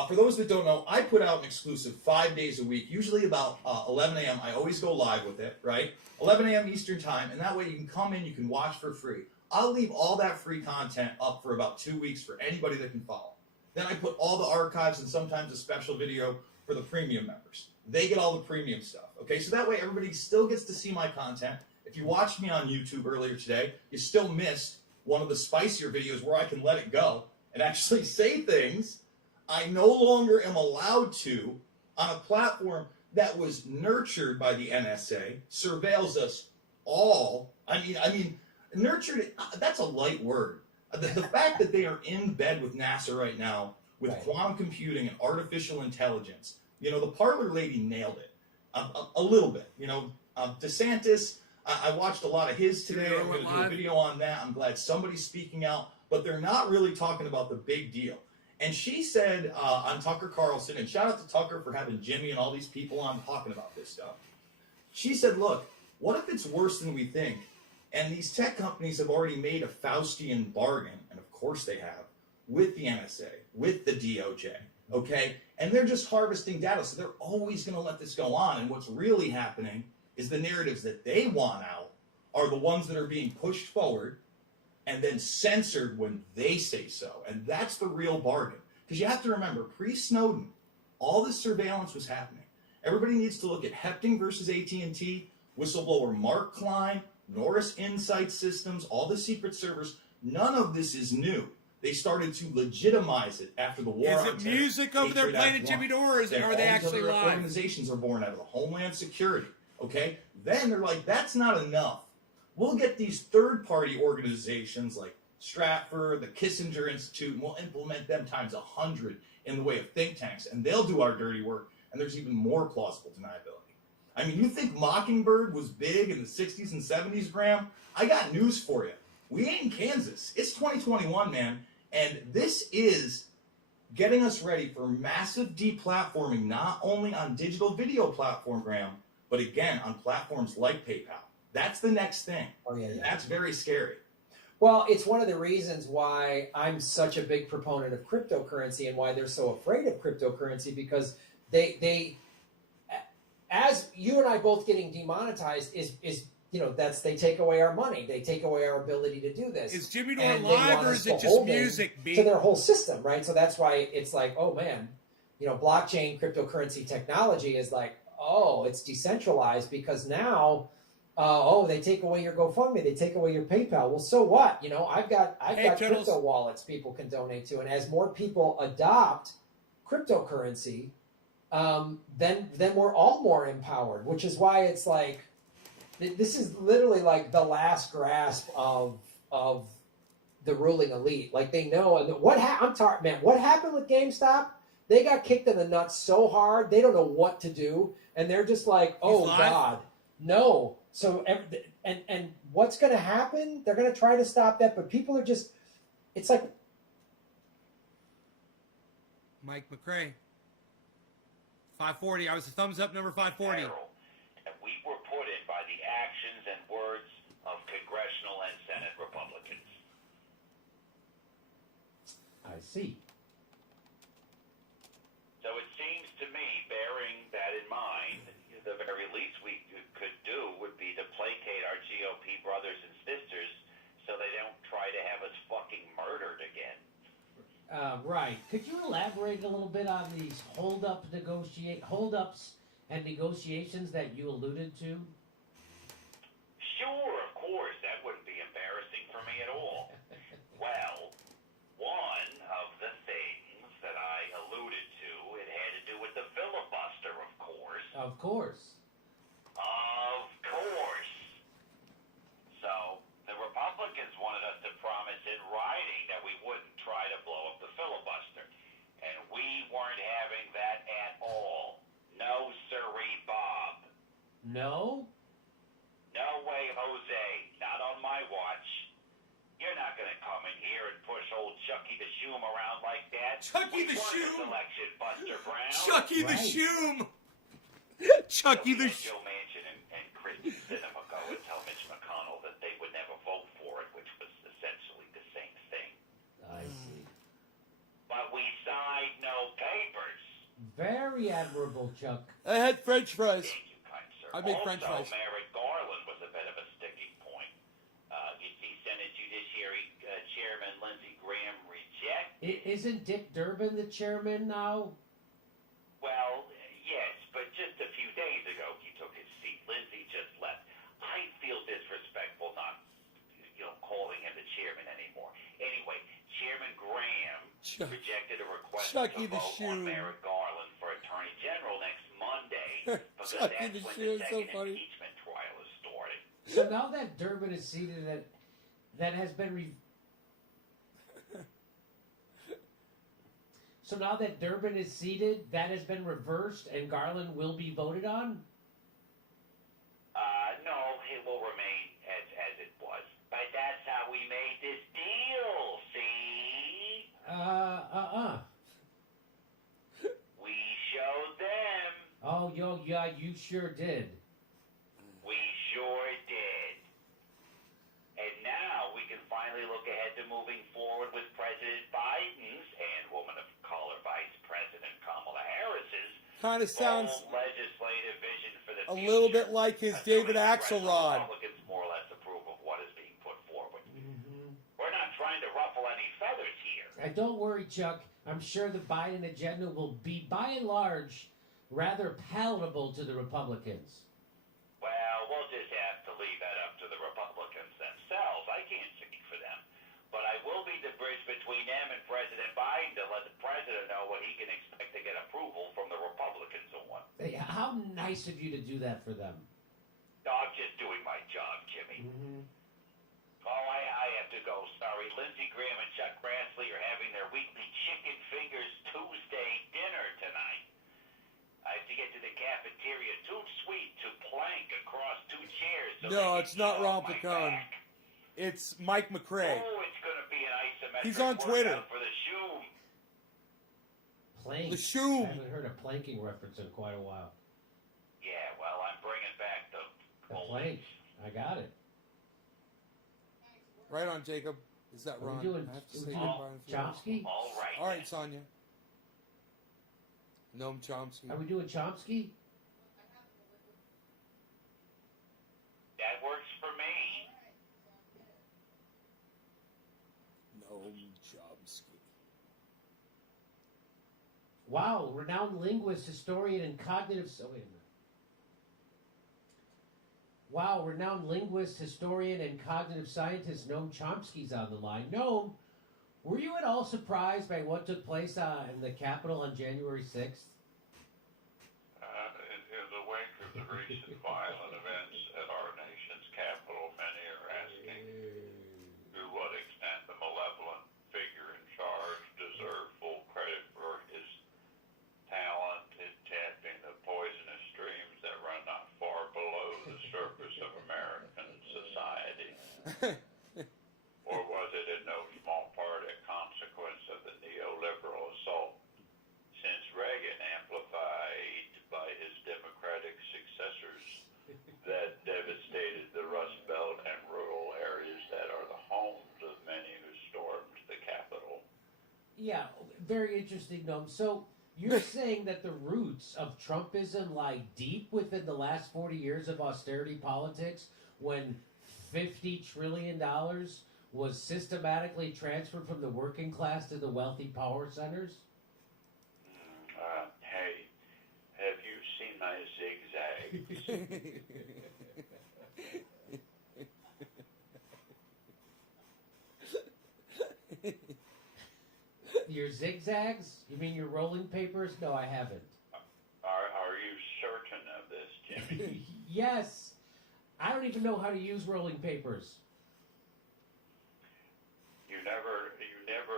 for those that don't know, I put out an exclusive 5 days a week, usually about 11 a.m. I always go live with it, right? 11 a.m. Eastern time, and that way you can come in, you can watch for free. I'll leave all that free content up for about 2 weeks for anybody that can follow. Then I put all the archives and sometimes a special video for the premium members. They get all the premium stuff, okay? So that way everybody still gets to see my content. If you watched me on YouTube earlier today, you still missed one of the spicier videos where I can let it go and actually say things I no longer am allowed to on a platform that was nurtured by the NSA, surveils us all. I mean, nurtured, that's a light word. The fact that they are in bed with NASA right now with quantum computing and artificial intelligence, you know, the parlor lady nailed it a little bit. You know, DeSantis, I watched a lot of his today. I'm going to do a video on that. I'm glad somebody's speaking out, but they're not really talking about the big deal. And she said on Tucker Carlson, and shout out to Tucker for having Jimmy and all these people on talking about this stuff. She said, look, what if it's worse than we think? And these tech companies have already made a Faustian bargain, and of course they have, with the NSA, with the DOJ, okay? And they're just harvesting data, so they're always going to let this go on. And what's really happening is the narratives that they want out are the ones that are being pushed forward and then censored when they say so. And that's the real bargain. Because you have to remember, pre-Snowden, all this surveillance was happening. Everybody needs to look at Hepting versus AT&T, whistleblower Mark Klein, Norris Insight Systems, all the secret servers. None of this is new. They started to legitimize it after the war on terror. Is it music over there playing at Jimmy Dore, or are they actually live? Organizations are born out of the Homeland Security, okay? Then they're like, that's not enough. We'll get these third-party organizations like Stratfor, the Kissinger Institute, and we'll implement them times 100 in the way of think tanks, and they'll do our dirty work, and there's even more plausible deniability. I mean, you think Mockingbird was big in the 60s and 70s, Graham? I got news for you. We ain't in Kansas. It's 2021, man, and this is getting us ready for massive deplatforming, not only on digital video platform, Graham, but again, on platforms like PayPal. That's the next thing. Oh, yeah. That's very scary. Well, it's one of the reasons why I'm such a big proponent of cryptocurrency and why they're so afraid of cryptocurrency, because they as you and I both getting demonetized is you know, they take away our money. They take away our ability to do this. Is Jimmy Dore live, or is it just music? To their whole system, right? So that's why it's like, oh man, you know, blockchain cryptocurrency technology is like, oh, it's decentralized because now, they take away your GoFundMe, they take away your PayPal. Well, so what? You know, I've got crypto wallets people can donate to, and as more people adopt cryptocurrency, then we're all more empowered. Which is why it's like, this is literally like the last grasp of the ruling elite. Like they know, and what happened with GameStop? They got kicked in the nuts so hard they don't know what to do, and they're just like, oh God, no. So and what's going to happen? They're going to try to stop that, but people are just. It's like Mike McCrae, 540. I was a thumbs up number 540. And we were put in by the actions and words of congressional and Senate Republicans. I see. So it seems to me, bearing that in mind, the very least we could do would be to placate our GOP brothers and sisters so they don't try to have us fucking murdered again. Right. Could you elaborate a little bit on these holdups and negotiations that you alluded to? Sure, of course. That wouldn't be embarrassing for me at all. Well, one of the things that I alluded to, it had to do with the filibuster, of course. Of course. Of course. So, the Republicans wanted us to promise in writing that we wouldn't try to blow up the filibuster. And we weren't having that at all. No sirree, Bob. No? No way, Jose. Not on my watch. You're not going to come in here and push old Chucky the Shoom around like that. Chucky the Shoom? Shoom! Election, Buster Brown. Chucky the Shoom! Chucky the Shoom! Joe Manchin and Christie Cinema go and tell Mitch McConnell that they would never very admirable, Chuck. I had French fries. Thank you, kind sir. I made French fries. Merrick Garland was a bit of a sticking point. The Senate Judiciary Chairman Lindsey Graham rejected. Isn't Dick Durbin the chairman now? Well, yes, but just a few days ago he took his seat. Lindsey just left. I feel disrespectful not, calling him the chairman anymore. Anyway, Chairman Graham rejected a request Chucky to the vote Shoe. on Merrick Garland for Attorney General next Monday because Chucky the that's when Shoe the is so second funny. impeachment trial is starting. So now that Durbin is seated, that has been So now that Durbin is seated, that has been reversed, and Garland will be voted on. No, it will remain as it was. But that's how we made this deal, see? We showed them. Oh, yeah, you sure did. We sure did. And now we can finally look ahead to moving forward with President Biden's and woman of color Vice President Kamala Harris's Kind of sounds bold legislative vision for the a future. little bit like his David Assuming the rest of the Axelrod. Republicans more or less approve of what is being put forward. Mm-hmm. We're not trying to ruffle any feathers here. And don't worry, Chuck. I'm sure the Biden agenda will be, by and large, rather palatable to the Republicans. Well, we'll just have to leave that up to the Republicans themselves. I can't speak for them. But I will be the bridge between them and President Biden to let the president know what he can expect to get approval from the Republicans on. Hey, how nice of you to do that for them. I'm just doing my job, Jimmy. Mm-hmm. Oh, I have to go. Sorry. Lindsey Graham and Chuck Grassley are having their weekly Chicken Fingers Tuesday dinner tonight. I have to get to the cafeteria. Too sweet to plank across two chairs. So No, they it's can not eat off Ron my Pecan. back. It's Mike McRae. Oh, it's going to be an isometric He's on Twitter. workout for the shoe. Plank. The shoe. I haven't heard a planking reference in quite a while. Yeah, well, I'm bringing back the The plank. I got it. Right on, Jacob. Is that Are Ron? we doing I have to say doing goodbye in a few minutes. Chomsky? All right. All right, Sonia. Noam Chomsky. Are we doing Chomsky? That works for me. Noam Chomsky. Wow, renowned linguist, historian, and cognitive. Oh, wait a minute. Wow, renowned linguist, historian, and cognitive scientist Noam Chomsky's on the line. Noam, were you at all surprised by what took place in the Capitol on January 6th? In the wake of the recent violent events at our nation's capital, many are asking to what extent the malevolent figure in charge deserved full credit for his talent in tapping the poisonous streams that run not far below the surface of American society. Or was it in no small part a consequence of the neoliberal assault since Reagan, amplified by his Democratic successors, that devastated the Rust Belt and rural areas that are the homes of many who stormed the Capitol? Yeah, very interesting, Noam. So you're saying that the roots of Trumpism lie deep within the last 40 years of austerity politics when $50 trillion was systematically transferred from the working class to the wealthy power centers? Hey, have you seen my zigzags? Your zigzags? You mean your rolling papers? No, I haven't. Are you certain of this, Jimmy? Yes. I don't even know how to use rolling papers. You never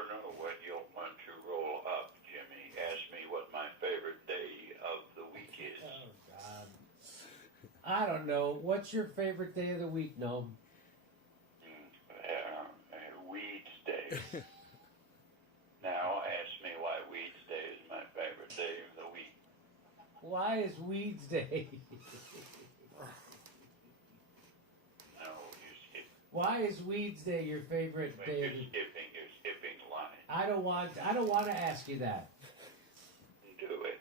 know what you'll want to roll up, Jimmy. Ask me what my favorite day of the week is. Oh, God. I don't know. What's your favorite day of the week, Noam? Weeds Day. Now ask me why Weeds Day is my favorite day of the week. Why is Weeds Day? No, you skip. Why is Weeds Day your favorite day? You're Of the... skipping line. I don't want to ask you that. Do it.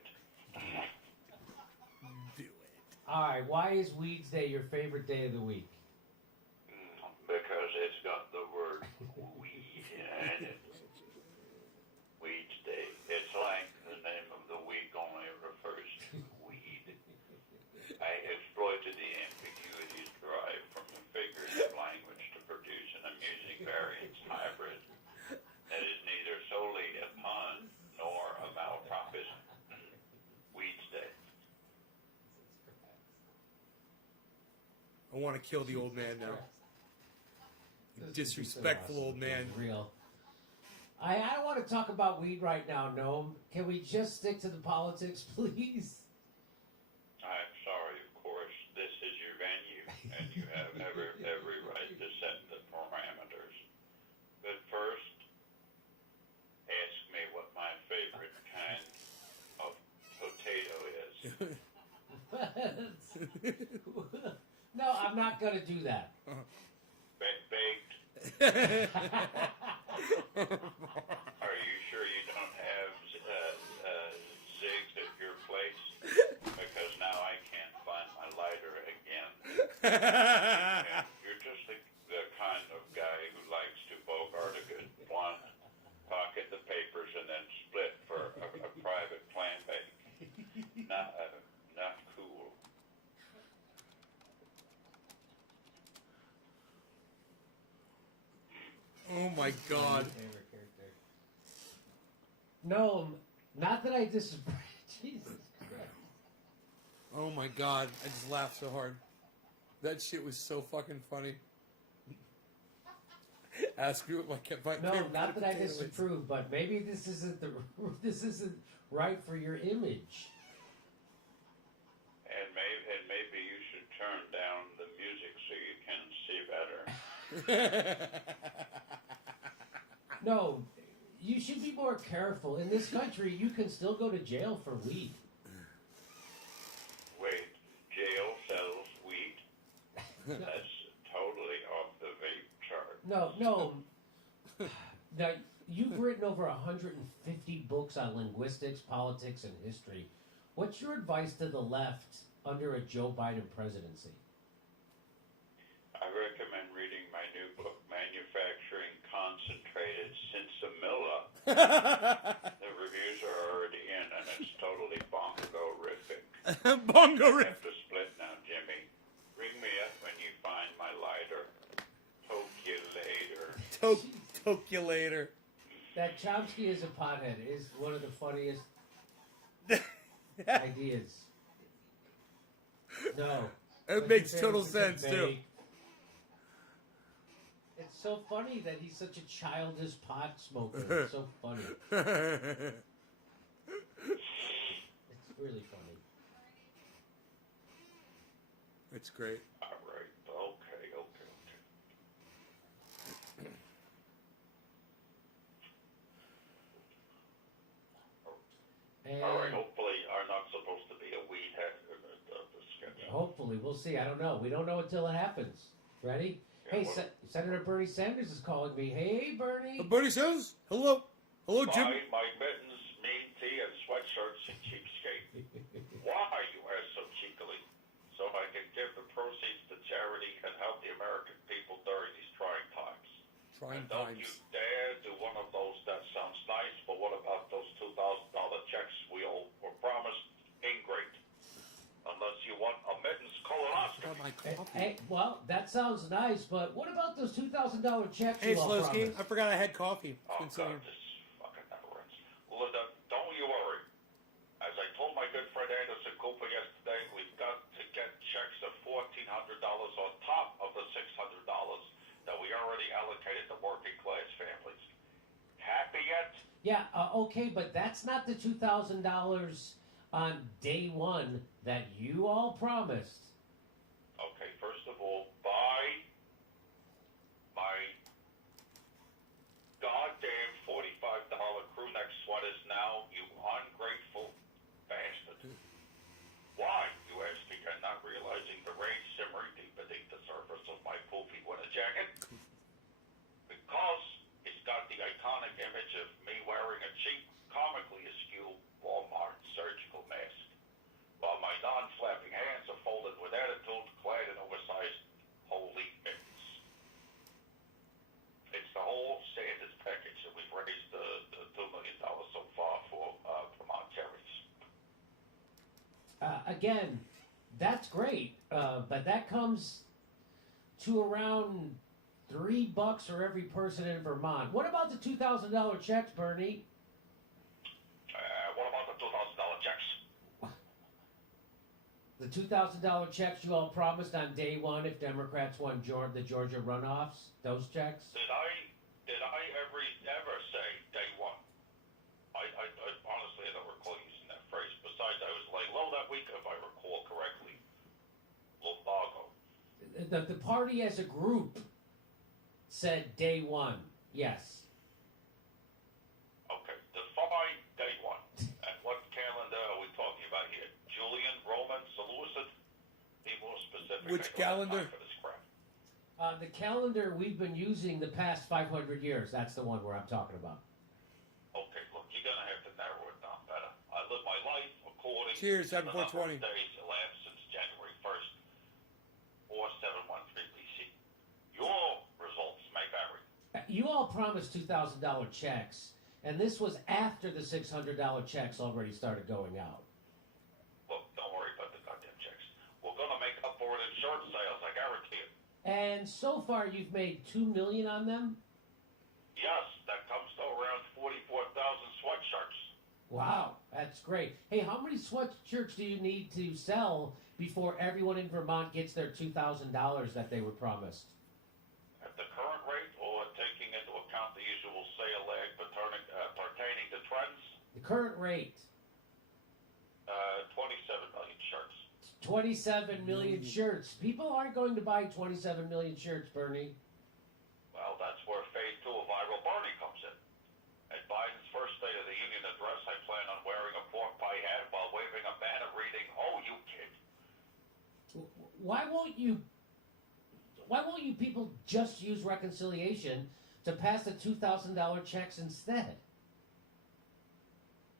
All right, why is Weeds Day your favorite day of the week? Because it's got the word weed in it. Weeds Day. It's like the name of the week only refers to weed. I exploited the ambiguities derived from the figurative language to produce an amusing variance hybrid that is neither solely a pun nor a malapropism. Weeds Day. I want to kill the old man now. This is so Disrespectful old man. Real. I don't want to talk about weed right now, Noam. Can we just stick to the politics, please? I'm sorry, of course. This is your venue, and you have every right to set the parameters. But first, ask me what my favorite kind of potato is. No, I'm not going to do that. Baked. Are you sure you don't have zigs at your place? Because now I can't find my lighter again. And you're just the kind of guy who likes to bogart a good blunt, pocket the papers, and then split for a private plan bake. Not cool. Oh my god. Favorite character. No, not that I disagree. Jesus Christ. Oh my god. I just laughed so hard. That shit was so fucking funny. Ask me what my No, favorite not that I potato is. disapprove, but maybe this isn't right for your image. And maybe you should turn down the music so you can see better. No, you should be more careful. In this country, you can still go to jail for weed. Wait, jail sells weed? That's totally off the vape chart. No. Now, you've written over 150 books on linguistics, politics, and history. What's your advice to the left under a Joe Biden presidency? I recommend reading my new book, Manufacturing Concentrated Sinsamilla. The reviews are already in, and it's totally bongo-rific. Bongo You riff. have to split now, Jimmy. Ring me up when you find my lighter. Poke you later. Toke you later. That Chomsky is a pothead is one of the funniest ideas. No. It makes total sense, too. It's so funny that he's such a childish pot smoker. It's so funny. It's really funny. It's great. All right. Okay. And All right. Hopefully, are not supposed to be a weed head of the schedule. hopefully, we'll see. I don't know. We don't know until it happens. Ready? Yeah, Hey, Senator Bernie Sanders is calling me. Hey, Bernie. Bernie says, hello. Hello, Jim. My mittens, mean tea, and sweatshirts, you cheapskate. Why, you ask so cheekily? So I can give the proceeds to charity and help the American people during these trying times. Trying And don't you times. dare do one of those, that sounds nice, but what about those $2,000 checks we all were promised? Ingrate. Unless you want a mittens colonoscopy. Got my coffee. Hey, well, that sounds nice, but what about those $2,000 checks Hey, you all Slowski, promised? I forgot I had coffee. Oh, It's been so God, this fucking never ends. Linda, don't you worry. As I told my good friend Anderson Cooper yesterday, we've got to get checks of $1,400 on top of the $600 that we already allocated to working class families. Happy yet? Yeah, okay, but that's not the $2,000 on day one that you all promised. Okay, first of all, buy my goddamn $45 crew neck sweaters now, you ungrateful bastard. Why, you ask again, not realizing the rain simmering deep beneath the surface of my poofy winter jacket? Because it's got the iconic image of me wearing a cheap, comically askew Walmart surgical mask, while my non-flapping hands are folded again, that's great, but that comes to around $3 for every person in Vermont. What about the $2,000 checks, Bernie? What about the $2,000 checks? The $2,000 checks you all promised on day one if Democrats won the Georgia runoffs. Those checks. Did I ever say day one? I honestly, I don't recall using that phrase. Besides, I was laying low that week, if I recall correctly. Lmao. The party as a group said day one. Yes. Okay, define day one. And what calendar are we talking about here? Julian, Roman, Seleucid? Be more specific. Which I don't have calendar? time for this crap. The calendar we've been using the past 500 years. That's the one where I'm talking about. Okay, look, you're gonna have to narrow it down better. I live my life according Cheers, to the number of 7420. days elapsed since January 1st, 4713 BC. Your results may vary. You all promised $2,000 checks, and this was after the $600 checks already started going out. Look, don't worry about the goddamn checks. We're gonna make up for it in shirt sales, I guarantee it. And so far, you've made $2 million on them. Yes, that comes to around 44,000 sweatshirts. Wow, that's great. Hey, how many sweatshirts do you need to sell before everyone in Vermont gets their $2,000 that they were promised? At the current rate, or taking into account the usual sale lag pertaining to trends, The current rate, 27 million shirts. 27 million shirts. People aren't going to buy 27 million shirts, Bernie. Well, that's where phase 2 of Viral Bernie comes in. At Biden's first State of the Union address, I plan on wearing a pork pie hat while waving a banner reading, "Oh, you kid." Why won't you people just use reconciliation to pass the $2,000 checks instead?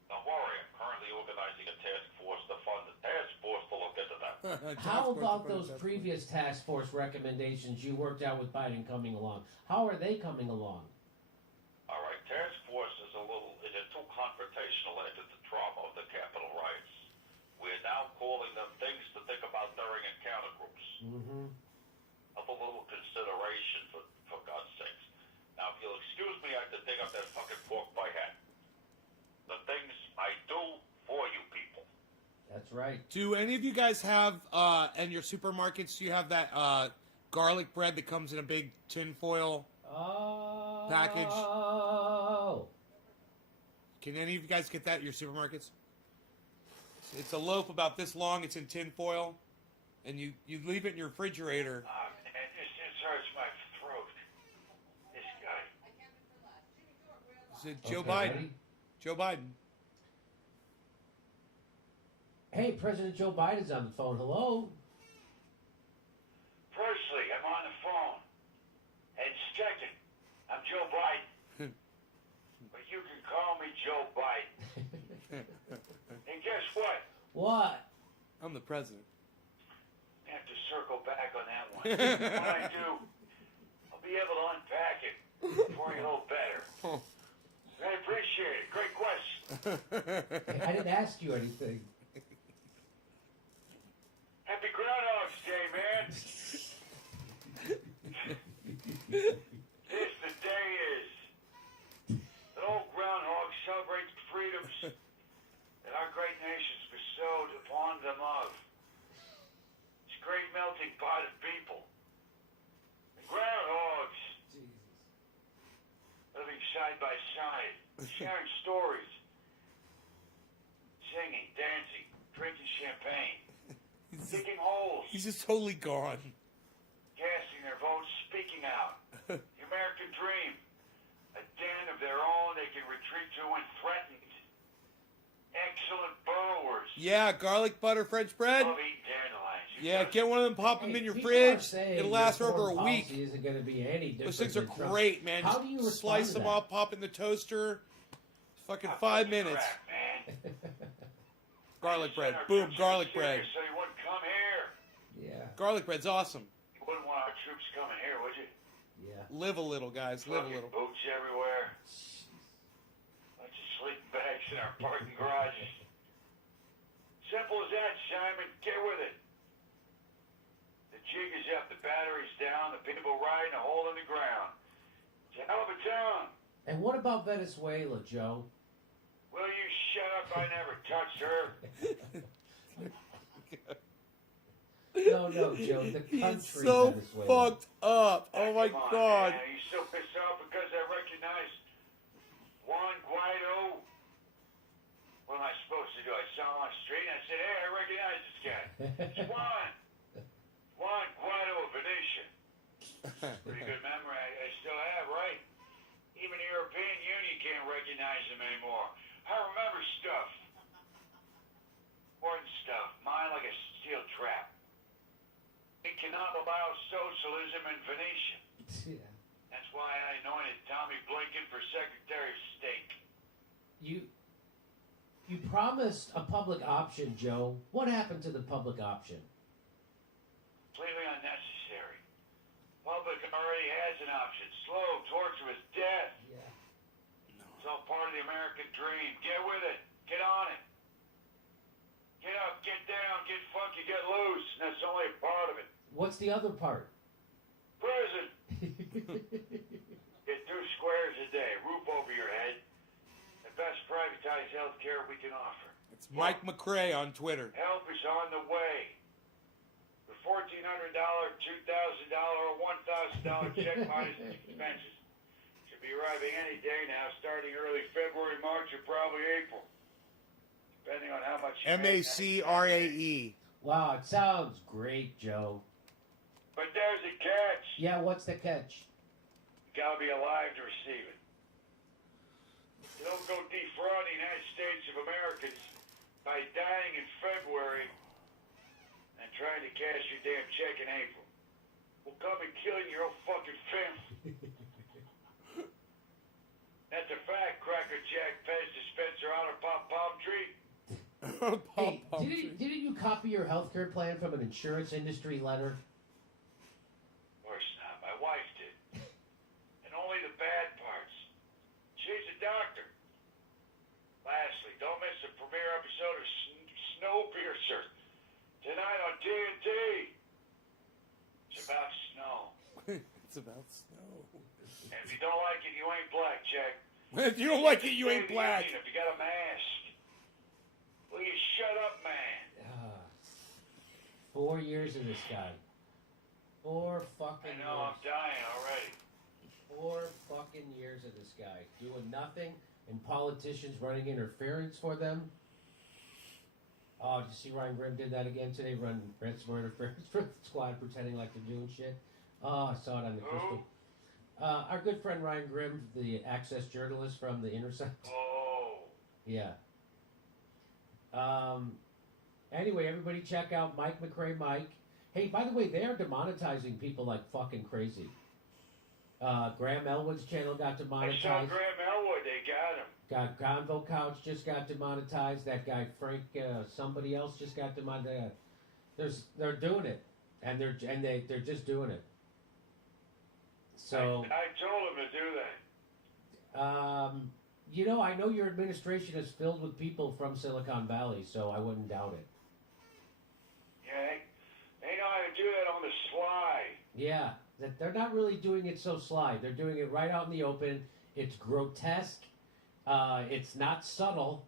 Don't worry, I'm currently organizing a task force to fund the task force to look into that. How about those previous task force recommendations you worked out with Biden coming along? How are they coming along? All right, task force is too confrontational after the trauma of the Capitol riots. We're now calling them things to think about during encounter groups. Mm-hmm. Of a little consideration, for God's sakes. Now, if you'll excuse me, I have to dig up that fucking pork pie hat. The things I do for you people. That's right. Do any of you guys have, in your supermarkets, do you have that garlic bread that comes in a big tinfoil package? Oh. Can any of you guys get that at your supermarkets? It's a loaf about this long. It's in tinfoil. And you leave it in your refrigerator. Man, this hurts my throat. This guy. Is it Joe Okay, Biden? ready? Joe Biden. Hey, President Joe Biden's on the phone. Hello? Firstly, I'm on the phone. And second, I'm Joe Biden. But you can call me Joe Biden. And guess what? What? I'm the president. I have to circle back on that one. When I do, I'll be able to unpack it for you a little better. I appreciate it. Great question. Hey, I didn't ask you anything. Happy Groundhog's Day, man. This the day is. The old groundhog celebrates the freedoms that our great nations bestowed upon them of. This great melting pot of people. The groundhogs living side by side, sharing stories, singing, dancing, drinking champagne, digging holes, He's just totally gone. casting their votes, speaking out. The American dream, a den of their own they can retreat to when threatened. Excellent burrowers. Yeah, garlic butter French bread. Love eating dandelions. Yeah, get one of them, pop them Hey, in your people fridge. are saying It'll last your for over a foreign week. policy isn't going to be any different. Those things are than Trump's. great, man. How Just do you respond slice to them that? up, pop in the toaster. Fucking Ah, 5 fucking minutes. crap, man. Garlic bread. Send our Boom, troops garlic to Syria bread. So you wouldn't come here. Yeah, Garlic bread's awesome. You wouldn't want our troops coming here, would you? yeah. Live a little, guys. Live a Fucking little. boots everywhere. Bunch of sleeping bags in our parking garages. Simple as that, Simon. Get with it. The jig is up, the battery's down, the people riding a hole in the ground. It's a hell of a town. And what about Venezuela, Joe? Will you shut up? I never touched her. No, Joe. The country He's so Venezuela. fucked up. Oh my Come on, god. man. Are you still pissed off because I recognize Juan Guaido? What am I supposed to do? I saw him on the street and I said, hey, I recognize this guy. It's Juan Guaido of Venetia. Pretty good memory I still have, right? Even the European Union can't recognize him anymore. I remember stuff. Important stuff. Mine like a steel trap. It cannot allow socialism in Venetia. Yeah. That's why I anointed Tommy Blinken for Secretary of State. You promised a public option, Joe. What happened to the public option? Completely unnecessary. Public already has an option. Slow, torturous death. Yeah. It's all part of the American dream. Get with it. Get on it. Get up, get down, get funky, get loose. And that's only a part of it. What's the other part? Prison. Get 2 squares a day, roof over your head. The best privatized health care we can offer. It's Mike McRae on Twitter. Help is on the way. The $1,400, $2,000, or $1,000 check minus expenses should be arriving any day now, starting early February, March, or probably April. Depending on how much you make. MACRAE. Wow, it sounds great, Joe. But there's a catch. Yeah, what's the catch? You gotta be alive to receive it. You don't go defraud the United States of Americans by dying in February and trying to cash your damn check in April. We'll come and kill your own fucking family. That's a fact, Cracker Jack, Pez dispenser on a palm tree. Hey, didn't you copy your health care plan from an insurance industry letter? Of course not. My wife did. And only the bad parts. She's a doctor. Lastly, don't miss the premiere episode of Snowpiercer tonight on TNT. It's about snow. It's about snow. And if you don't like it, you ain't black, Jack. If you don't like it, you ain't black. If you got a mask. Will you shut up, man? 4 years of this guy. 4 fucking I know, years. I'm dying already. 4 fucking years of this guy doing nothing, and politicians running interference for them. Oh, did you see Ryan Grimm did that again today? Run ransomware interference for the squad, pretending like they're doing shit. Oh, I saw it on the crystal. Our good friend Ryan Grimm, the Access journalist from The Intercept. Oh. Yeah. Anyway, everybody check out Mike McRae Mike. Hey, by the way, they are demonetizing people like fucking crazy. Graham Elwood's channel got I saw demonetized. Graham Elwood, they got him. Convo Couch just got demonetized. That guy Frank, somebody else just got demonetized. They're doing it, and they're just doing it. So I told him to do that. I know your administration is filled with people from Silicon Valley, so I wouldn't doubt it. Yeah, they know how to do that on the sly. Yeah, that they're not really doing it so sly. They're doing it right out in the open. It's grotesque. It's not subtle,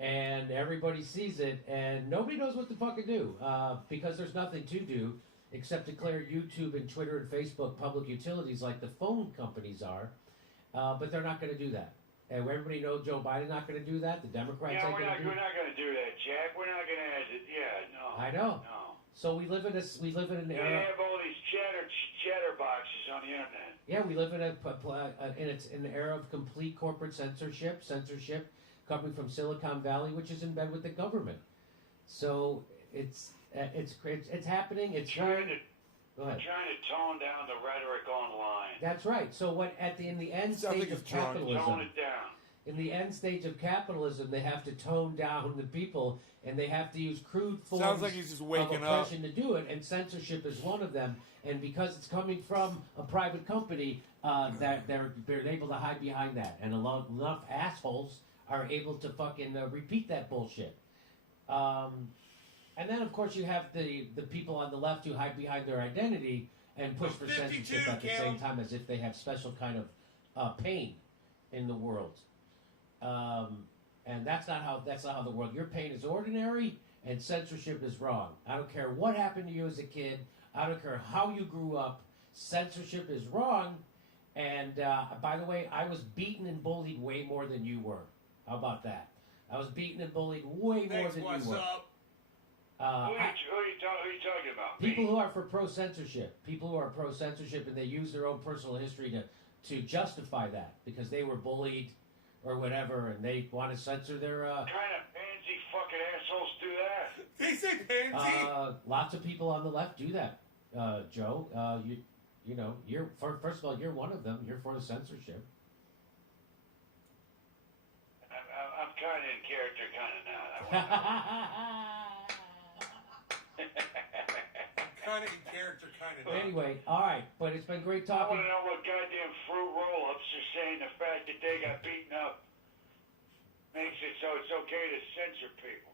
and everybody sees it, and nobody knows what to fucking do because there's nothing to do except declare YouTube and Twitter and Facebook public utilities like the phone companies are, but they're not going to do that. And everybody knows Joe Biden's not going to do that. The Democrats Yeah, ain't we're going not to do going to do that, Jack. We're not going to. Yeah, no. I know. No. So we live in an They era. have all these chatter boxes on the internet. Yeah, we live in an era of complete corporate censorship coming from Silicon Valley, which is in bed with the government. So it's happening. It's Trying to Go ahead. trying to tone down the rhetoric online. That's right. So in the end Sounds stage like of it's drunk. Tone capitalism, it down. in the end stage of capitalism, they have to tone down the people, and they have to use crude forms Sounds like he's just waking of up. oppression to do it, and censorship is one of them. And because it's coming from a private company, that they're able to hide behind that, and enough assholes are able to fucking repeat that bullshit. And then, of course, you have the people on the left who hide behind their identity and push for 52, censorship at the Kim. same time as if they have special kind of pain in the world. And that's not how the world. Your pain is ordinary, and censorship is wrong. I don't care what happened to you as a kid. I don't care how you grew up. Censorship is wrong. And by the way, I was beaten and bullied way more than you were. How about that? I was beaten and bullied way more Thanks, than what's you were. up? Who are you talking about? People Me? who are for pro-censorship. People who are pro-censorship, and they use their own personal history to justify that because they were bullied or whatever, and they want to censor their. What kind of pansy fucking assholes do that? They say pansy. Lots of people on the left do that, Joe. You know, first of all, you're one of them. You're for the censorship. I'm kind of in character, kind of not. Kind of in character, kind of not. Anyway, all right, but it's been great I talking. want to know what goddamn fruit roll-ups are saying the fact that they got beaten up makes it so it's okay to censor people.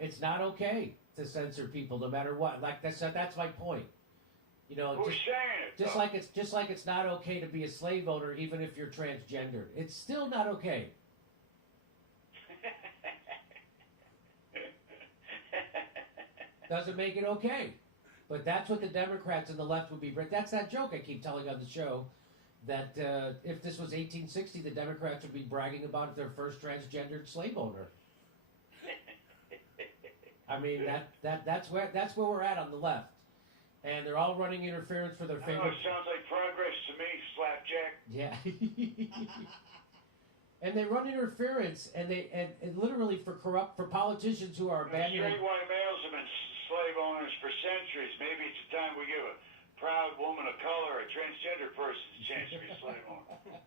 It's not okay to censor people, no matter what. Like that's my point. You know, Who's saying it? just though? like it's not okay to be a slave owner, even if you're transgendered. It's still not okay. Doesn't make it okay. But that's what the Democrats and the left would be. That's that joke I keep telling on the show. That if this was 1860, the Democrats would be bragging about their first transgendered slave owner. I mean that's where we're at on the left, and they're all running interference for their I don't know, favorite. it sounds like progress to me, Slapjack. Yeah. And they run interference, and literally for politicians who are abandoning. Straight white males have been slave owners for centuries. Maybe it's time we give a proud woman of color, a transgender person, a chance to be a slave owner.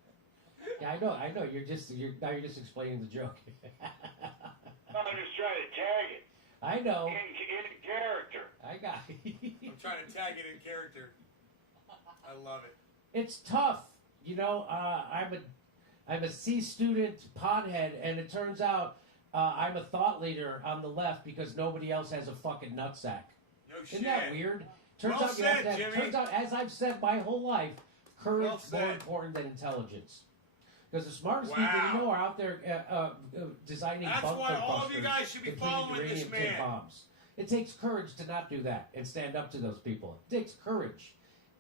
Yeah, I know. You're just explaining the joke. I'm just trying to tag it. I know. In character. I got I'm trying to tag it in character. I love it. It's tough. You know, I'm a C student pothead, and it turns out I'm a thought leader on the left because nobody else has a fucking nutsack. No shit. Isn't that weird? Turns Well out you have said, to have, Jimmy. turns out, as I've said my whole life, courage Well is more said. important than intelligence. Because the smartest Wow. people you know are out there designing That's bunker why all of you busters, guys should be including following this uranium-tipped man. bombs. It takes courage to not do that and stand up to those people. It takes courage.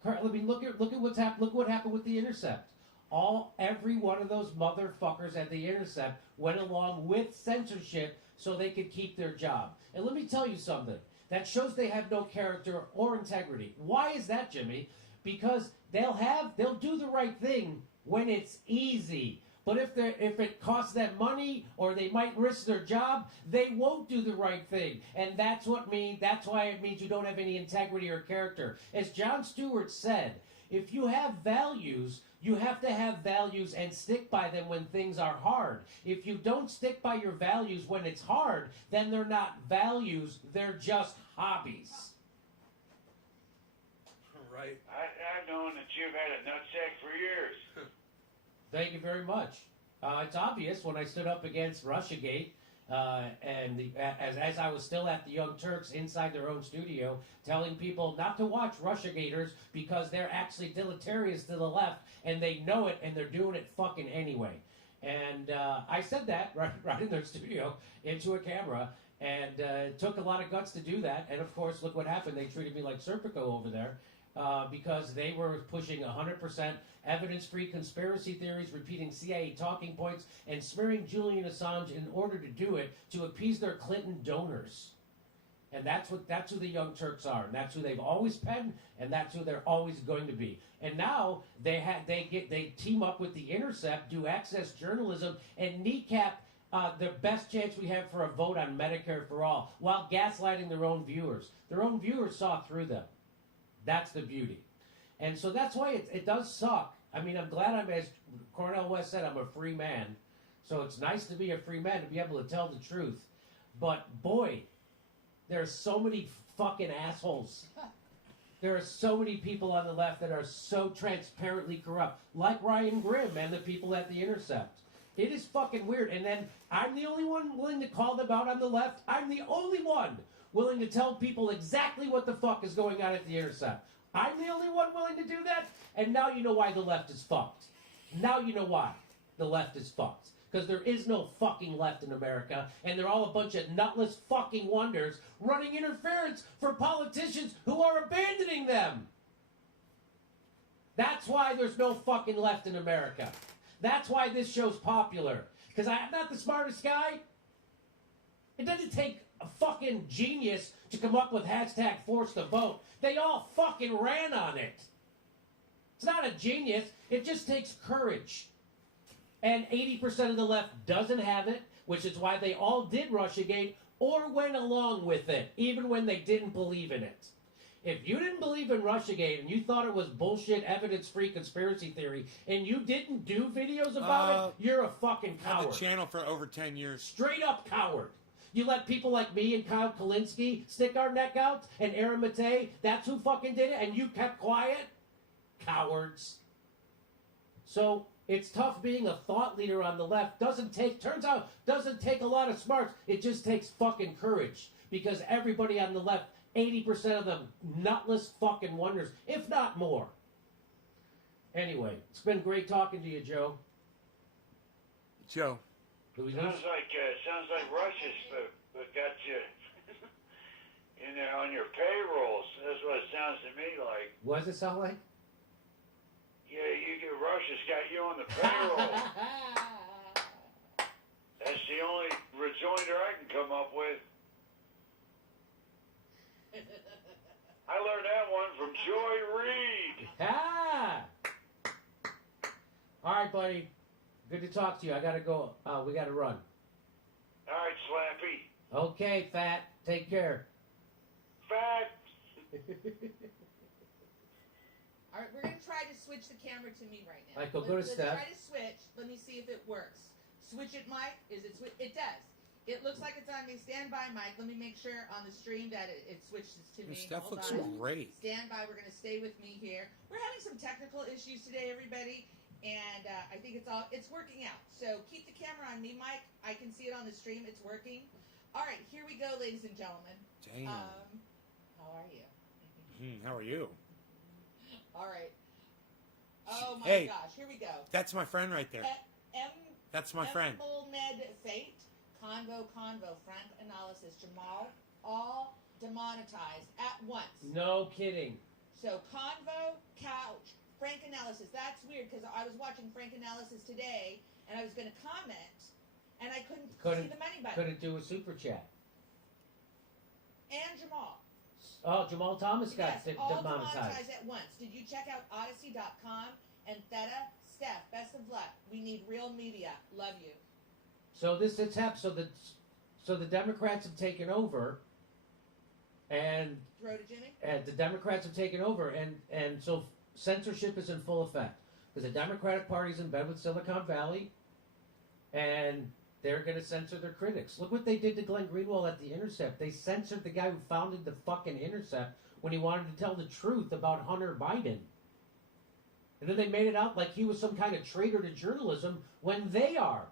I mean, look at what's happened. Look what happened with The Intercept. Every one of those motherfuckers at The Intercept went along with censorship so they could keep their job. And let me tell you something. That shows they have no character or integrity. Why is that, Jimmy? Because they'll do the right thing when it's easy. But if it costs them money or they might risk their job, they won't do the right thing. And that's why it means you don't have any integrity or character. As Jon Stewart said, if you have values, you have to have values and stick by them when things are hard. If you don't stick by your values when it's hard, then they're not values, they're just hobbies. Right. I've known that you've had a nutsack for years. Thank you very much. It's obvious when I stood up against Russiagate, as I was still at the Young Turks inside their own studio, telling people not to watch Russiagators because they're actually deleterious to the left, and they know it, and they're doing it fucking anyway. And I said that right in their studio into a camera, and it took a lot of guts to do that. And of course, look what happened. They treated me like Serpico over there. Because they were pushing 100% evidence-free conspiracy theories, repeating CIA talking points, and smearing Julian Assange in order to do it to appease their Clinton donors. And that's who the Young Turks are, and that's who they've always been, and that's who they're always going to be. And now they team up with The Intercept, do access journalism, and kneecap the best chance we have for a vote on Medicare for all, while gaslighting their own viewers. Their own viewers saw through them. That's the beauty. And so that's why it does suck. I mean, I'm glad as Cornel West said, I'm a free man. So it's nice to be a free man, to be able to tell the truth. But boy, there are so many fucking assholes. There are so many people on the left that are so transparently corrupt. Like Ryan Grimm and the people at The Intercept. It is fucking weird. And then I'm the only one willing to call them out on the left. I'm the only one willing to tell people exactly what the fuck is going on at the Intercept. I'm the only one willing to do that. And now you know why the left is fucked. Now you know why the left is fucked. Because there is no fucking left in America, and they're all a bunch of nutless fucking wonders running interference for politicians who are abandoning them. That's why there's no fucking left in America. That's why this show's popular. Because I'm not the smartest guy. It doesn't take a fucking genius to come up with hashtag force the vote. They all fucking ran on it. It's not a genius. It just takes courage. And 80% of the left doesn't have it, which is why they all did Russiagate or went along with it, even when they didn't believe in it. If you didn't believe in Russiagate and you thought it was bullshit, evidence-free conspiracy theory, and you didn't do videos about it, you're a fucking Had coward. the channel for over 10 years. Straight up coward. You let people like me and Kyle Kalinske stick our neck out, and Aaron Matei, that's who fucking did it, and you kept quiet? Cowards. So it's tough being a thought leader on the left. Turns out, doesn't take a lot of smarts. It just takes fucking courage. Because everybody on the left, 80% of them, nutless fucking wonders, if not more. Anyway, it's been great talking to you, Joe. Joe. Louis Sounds like Russia's got you in there on your payrolls. That's what it sounds to me like. What does it sound like? Yeah, Russia's got you on the payroll. That's the only rejoinder I can come up with. I learned that one from Joy Reid. Ah! All right, buddy. Good to talk to you. I gotta go. We gotta run. All right, Slappy. Okay, Fat. Take care. Fat. All right, we're going to try to switch the camera to me right now. All right, go to Let's Steph. try to switch. Let me see if it works. Switch it, Mike. Is it switch? It does. It looks like it's on me. Stand by, Mike. Let me make sure on the stream that it switches to me. Steph Hold looks on. great. Stand by. We're going to stay with me here. We're having some technical issues today, everybody, and I think it's working out. So keep the camera on me, Mike. I can see it on the stream. It's working. All right, here we go, ladies and gentlemen. Damn. How are you? How are you? All right. Oh my Hey. gosh, here we go. That's my friend right there. That's my friend. Med Fate, Convo, Frank Analysis, Jamal, all demonetized at once. No kidding. So Convo, Couch, Frank Analysis. That's weird because I was watching Frank Analysis today and I was going to comment and I couldn't see the money button. Couldn't do a super chat. And Jamal. Oh, Jamal Thomas got Yes, all demonetized. demonetized at once. Did you check out Odyssey.com and Theta? Steph, best of luck. We need real media. Love you. So it's happened. So the Democrats have taken over, and Throw to Jimmy. the Democrats have taken over, and so censorship is in full effect because the Democratic Party's in bed with Silicon Valley, and they're going to censor their critics. Look what they did to Glenn Greenwald at The Intercept. They censored the guy who founded the fucking Intercept when he wanted to tell the truth about Hunter Biden. And then they made it out like he was some kind of traitor to journalism when they are.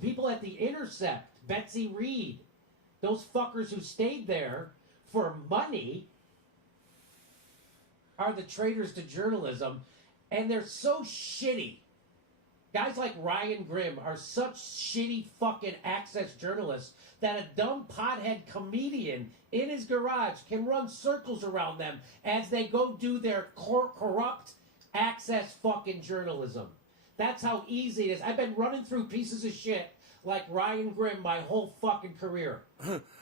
People at The Intercept, Betsy Reed, those fuckers who stayed there for money are the traitors to journalism. And they're so shitty. Guys like Ryan Grimm are such shitty fucking access journalists that a dumb pothead comedian in his garage can run circles around them as they go do their corrupt access fucking journalism. That's how easy it is. I've been running through pieces of shit like Ryan Grimm my whole fucking career.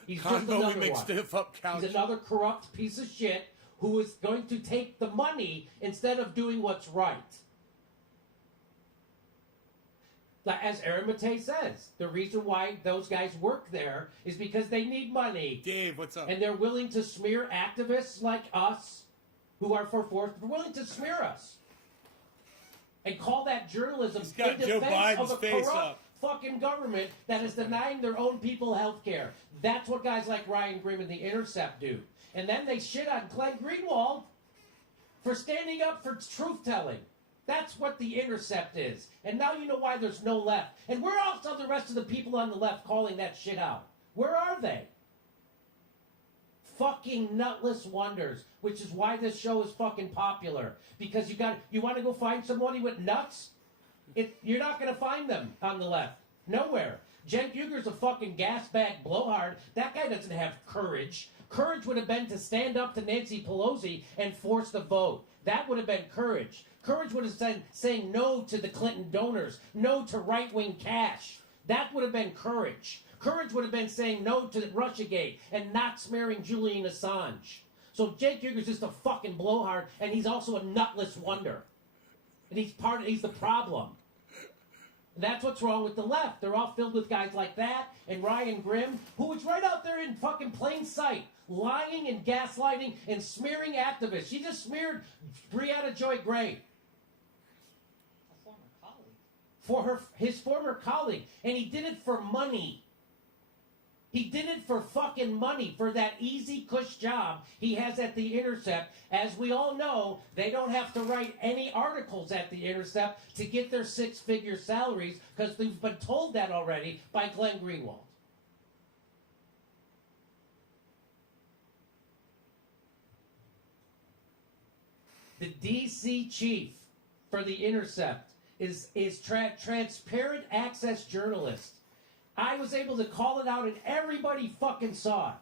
He's just Convo, another we make one. stiff up couch. He's another corrupt piece of shit who is going to take the money instead of doing what's right. Like, as Aaron Matei says, the reason why those guys work there is because they need money. Dave, what's up? And they're willing to smear activists like us who are for force. They're willing to smear us. And call that journalism He's got in Joe defense Biden's of a face corrupt up. fucking government that is denying their own people health care. That's what guys like Ryan Grimm and The Intercept do. And then they shit on Glenn Greenwald for standing up for truth-telling. That's what The Intercept is. And now you know why there's no left. And where else are the rest of the people on the left calling that shit out? Where are they? Fucking nutless wonders, which is why this show is fucking popular. Because you want to go find somebody with nuts? You're not going to find them on the left. Nowhere. Cenk Uygur's a fucking gas bag blowhard. That guy doesn't have courage. Courage would have been to stand up to Nancy Pelosi and force the vote. That would have been courage. Courage would have been saying no to the Clinton donors, no to right-wing cash. That would have been courage. Courage would have been saying no to Russiagate and not smearing Julian Assange. So Cenk Uygur's just a fucking blowhard, and he's also a nutless wonder. And he's the problem. And that's what's wrong with the left. They're all filled with guys like that and Ryan Grimm, who was right out there in fucking plain sight, lying and gaslighting and smearing activists. She just smeared Brianna Joy Gray. A former colleague. For his former colleague. And he did it for money. He did it for fucking money, for that easy cush job he has at The Intercept. As we all know, they don't have to write any articles at The Intercept to get their six-figure salaries, because they've been told that already by Glenn Greenwald. The DC chief for The Intercept is transparent access journalist. I was able to call it out and everybody fucking saw it.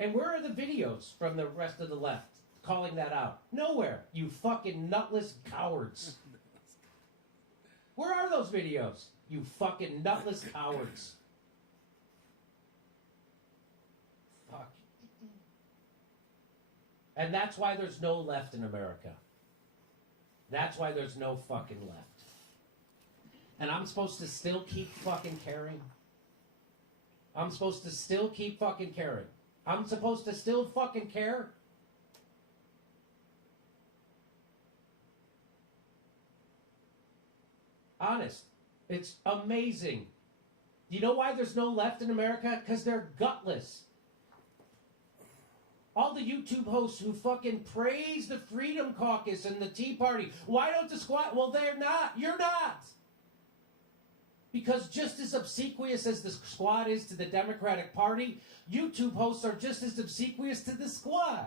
And where are the videos from the rest of the left calling that out? Nowhere, you fucking nutless cowards. Where are those videos? You fucking nutless cowards. Fuck. And that's why there's no left in America. That's why there's no fucking left. And I'm supposed to still keep fucking caring? I'm supposed to still keep fucking caring? I'm supposed to still fucking care? Honest. It's amazing. You know why there's no left in America? Because they're gutless. All the YouTube hosts who fucking praise the Freedom Caucus and the Tea Party. Why don't the squad? Well, they're not. You're not. Because just as obsequious as the squad is to the Democratic Party, YouTube hosts are just as obsequious to the squad.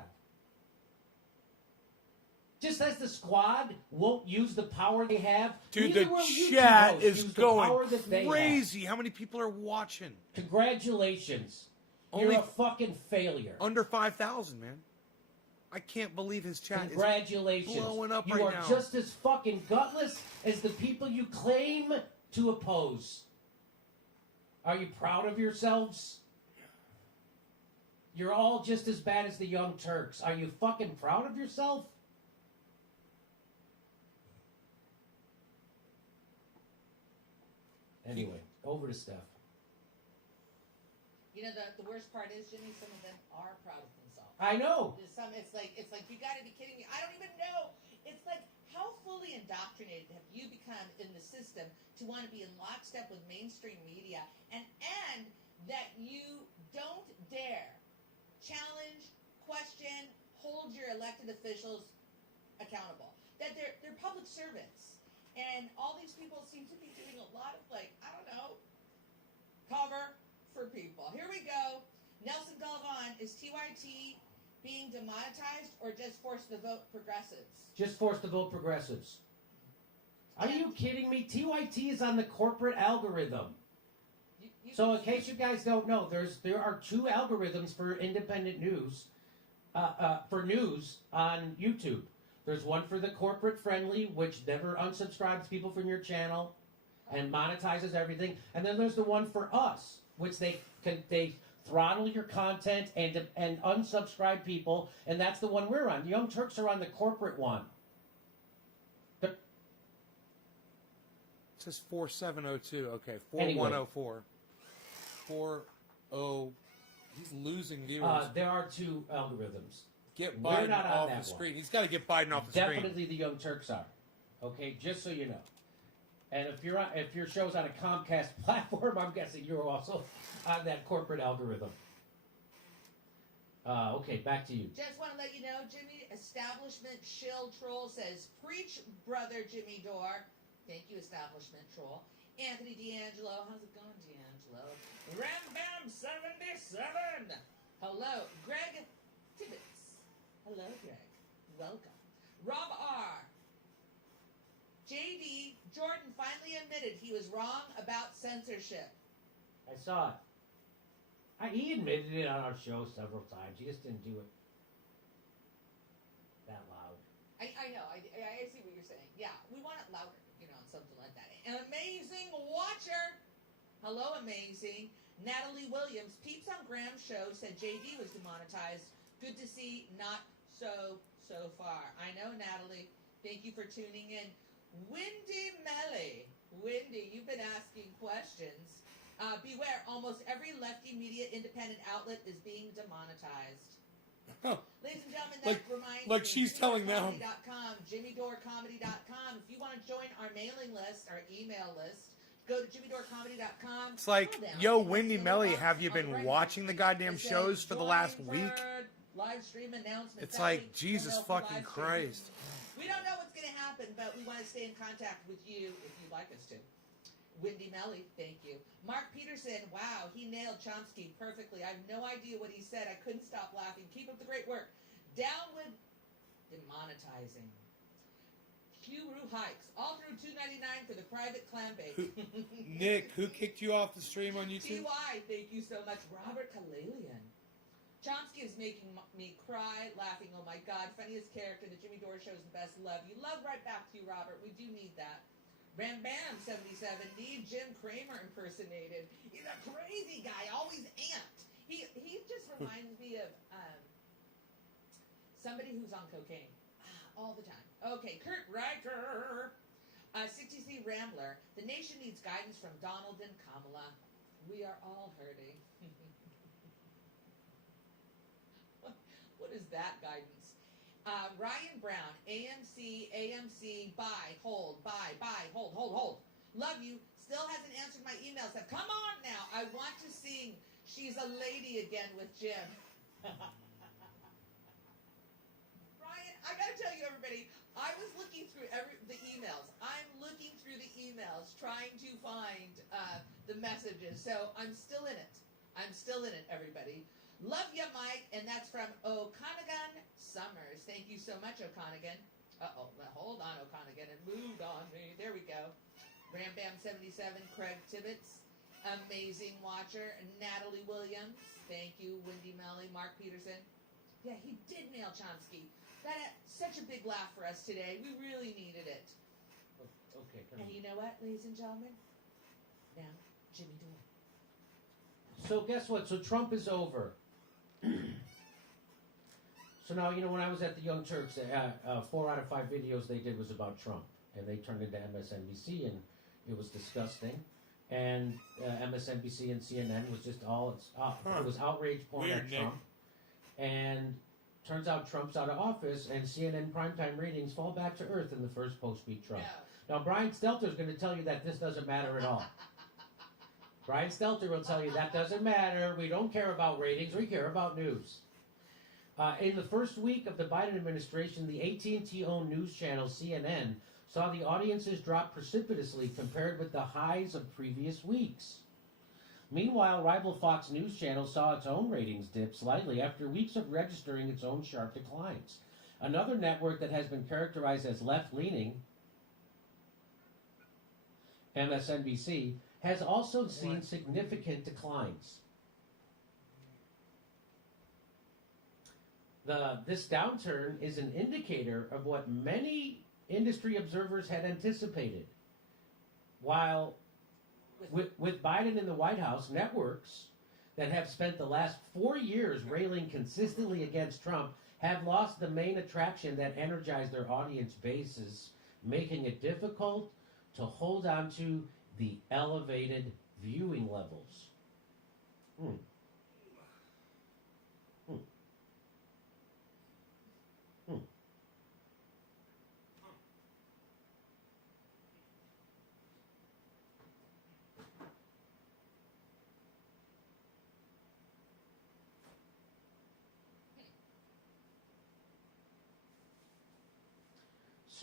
Just as the squad won't use the power they have, Dude, neither the will YouTube chat hosts is use the power going that they have. crazy. How many people are watching? Congratulations. Only You're a fucking failure. Under 5,000, man. I can't believe his chat Congratulations. is blowing up you right are now. just as fucking gutless as the people you claim to oppose. Are you proud of yourselves? You're all just as bad as the Young Turks. Are you fucking proud of yourself? Anyway, over to Steph. You know, the worst part is, Jimmy, some of them are proud of themselves. I know. It's like you got to be kidding me. I don't even know. It's like, how fully indoctrinated have you become in the system to want to be in lockstep with mainstream media, and that you don't dare challenge, question, hold your elected officials accountable? That they're public servants, and all these people seem to be doing a lot of, like, I don't know, cover for people. Here we go. Nelson Galvan, is TYT being demonetized or just forced to vote progressives? Just forced to vote progressives. Are you kidding me? TYT is on the corporate algorithm. So in case you guys don't know, there are two algorithms for independent news, for news on YouTube. There's one for the corporate friendly, which never unsubscribes people from your channel and monetizes everything. And then there's the one for us, which they throttle your content and unsubscribe people, and that's the one we're on. The Young Turks are on the corporate one. It says 4702. Okay, 4104. 40. He's losing viewers. There are two algorithms. Get We're Biden not on off that the one. screen. He's got to get Biden off the screen. Definitely the Young Turks are. Okay, just so you know. And if your show's on a Comcast platform, I'm guessing you're also on that corporate algorithm. Okay, back to you. Just want to let you know, Jimmy Establishment Shill Troll says, "Preach, brother Jimmy Dore." Thank you, Establishment Troll. Anthony D'Angelo, how's it going, D'Angelo? Ram Bam 77. Hello, Greg Tibbetts. Hello, Greg. Welcome. Rob R. JD Jordan finally admitted he was wrong about censorship. I saw it. He admitted it on our show several times. He just didn't do it that loud. I know. I see what you're saying. Yeah, we want it louder, something like that. An amazing watcher. Hello, amazing. Natalie Williams, peeps on Graham's show, said JD was demonetized. Good to see, not so far. I know, Natalie. Thank you for tuning in. Windy Melly. Windy, you've been asking questions. Beware, almost every lefty media independent outlet is being demonetized. Ladies and gentlemen, that reminds me. She's telling them. JimmyDoreComedy.com. If you want to join our mailing list, our email list, go to JimmyDoreComedy.com. It's like, yo, Windy Melly, have you been watching the goddamn shows for the last week? Live stream announcement. It's like, Jesus fucking Christ. We don't know what's going to happen, but we want to stay in contact with you if you'd like us to. Windy Melly, thank you. Mark Peterson, wow, he nailed Chomsky perfectly. I have no idea what he said. I couldn't stop laughing. Keep up the great work. Down with demonetizing. Q-Roo hikes. All through $2.99 for the private clam bake. Nick, who kicked you off the stream on YouTube? TY, thank you so much. Robert Kalalian. Chomsky is making me cry, laughing. Oh my God, funniest character. The Jimmy Dore Show is the best. Love you. Love right back to you, Robert. We do need that. Ram Bam 77. Need Jim Cramer impersonated. He's a crazy guy, always amped. He just reminds me of somebody who's on cocaine all the time. Okay, Kurt Riker. 60C Rambler. The nation needs guidance from Donald and Kamala. We are all hurting. What is that guidance? Ryan Brown, AMC, buy, hold. Love you. Still hasn't answered my emails. Come on now. I want to sing She's a Lady again with Jim. Ryan, I got to tell you, everybody, I was looking through the emails. I'm looking through the emails trying to find the messages. So I'm still in it. Everybody. Love ya, Mike, and that's from O'Conagan Summers. Thank you so much, O'Conagan. Hold on, O'Conagan, and moved on me. There we go. Ram Bam 77, Craig Tibbetts, amazing watcher. Natalie Williams, thank you. Windy Melly, Mark Peterson. Yeah, he did nail Chomsky. That had such a big laugh for us today. We really needed it. Okay, And you know what, ladies and gentlemen? Now, Jimmy Dore. So guess what? So Trump is over. So now, when I was at the Young Turks, 4 out of 5 videos they did was about Trump. And they turned into MSNBC, and it was disgusting. And MSNBC and CNN was just it was outrage porn Weird, at Nick. Trump. And turns out Trump's out of office, and CNN primetime ratings fall back to earth in the first post-beat Trump. No. Now, Brian Stelter is going to tell you that this doesn't matter at all. Brian Stelter will tell you that doesn't matter. We don't care about ratings. We care about news. In the first week of the Biden administration, the AT&T-owned news channel CNN saw the audiences drop precipitously compared with the highs of previous weeks. Meanwhile, rival Fox News Channel saw its own ratings dip slightly after weeks of registering its own sharp declines. Another network that has been characterized as left-leaning, MSNBC, has also seen significant declines. This downturn is an indicator of what many industry observers had anticipated. While with Biden in the White House, networks that have spent the last 4 years railing consistently against Trump have lost the main attraction that energized their audience bases, making it difficult to hold on to the elevated viewing levels.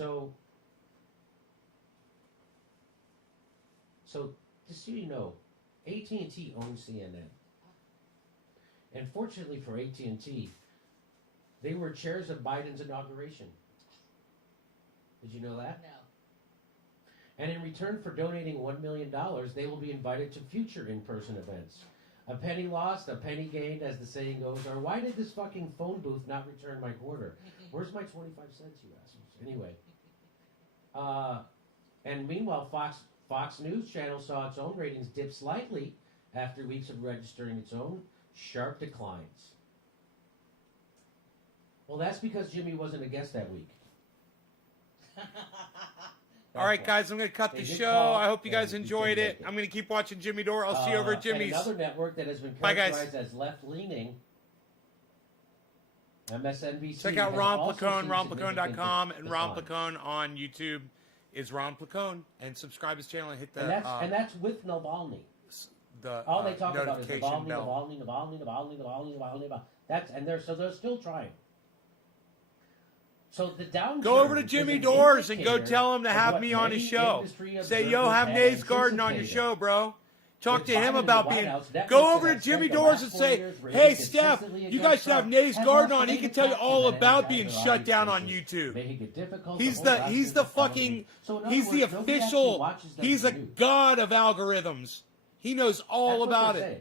So just so you know, AT&T owns CNN. And fortunately for AT&T, they were chairs of Biden's inauguration. Did you know that? No. And in return for donating $1 million, they will be invited to future in-person events. A penny lost, a penny gained, as the saying goes. Or why did this fucking phone booth not return my quarter? Where's my 25 cents, you assholes? Anyway. And meanwhile, Fox News Channel saw its own ratings dip slightly after weeks of registering its own sharp declines. Well, that's because Jimmy wasn't a guest that week. All right, guys, I'm going to cut the show. I hope you guys enjoyed it. I'm going to keep watching Jimmy Dore. I'll see you over at Jimmy's. And another network that has been Bye, guys. characterized as left-leaning, MSNBC. Check out has Ron also Placone, seen ronplacone.com, and significant Ron decline. Placone on YouTube is Ron Placone. And subscribe his channel and hit the And that's with Navalny. the All they talk about is notification Navalny, bell. Navalny. They're still trying. So the downturn. Go over to is Jimmy an Doors and go indicator tell him to of have what me on his many show. industry Say, yo, observers have had Nays Garden on your anticipated. show, bro. Talk With to him Biden in about the being. White House, that Go means over that to have Jimmy spent the Doors last and 4 say, years hey, raising Steph, consistently you against guys should have Trump, Nays has Garden lost on. He many can tell you all taxes about and being has shut down on making YouTube. it difficult He's to the hold he's the Russians accountable. fucking So in other he's the words, nobody actually official. watches them He's for a news. god of algorithms. He knows all That's what about they're it. saying.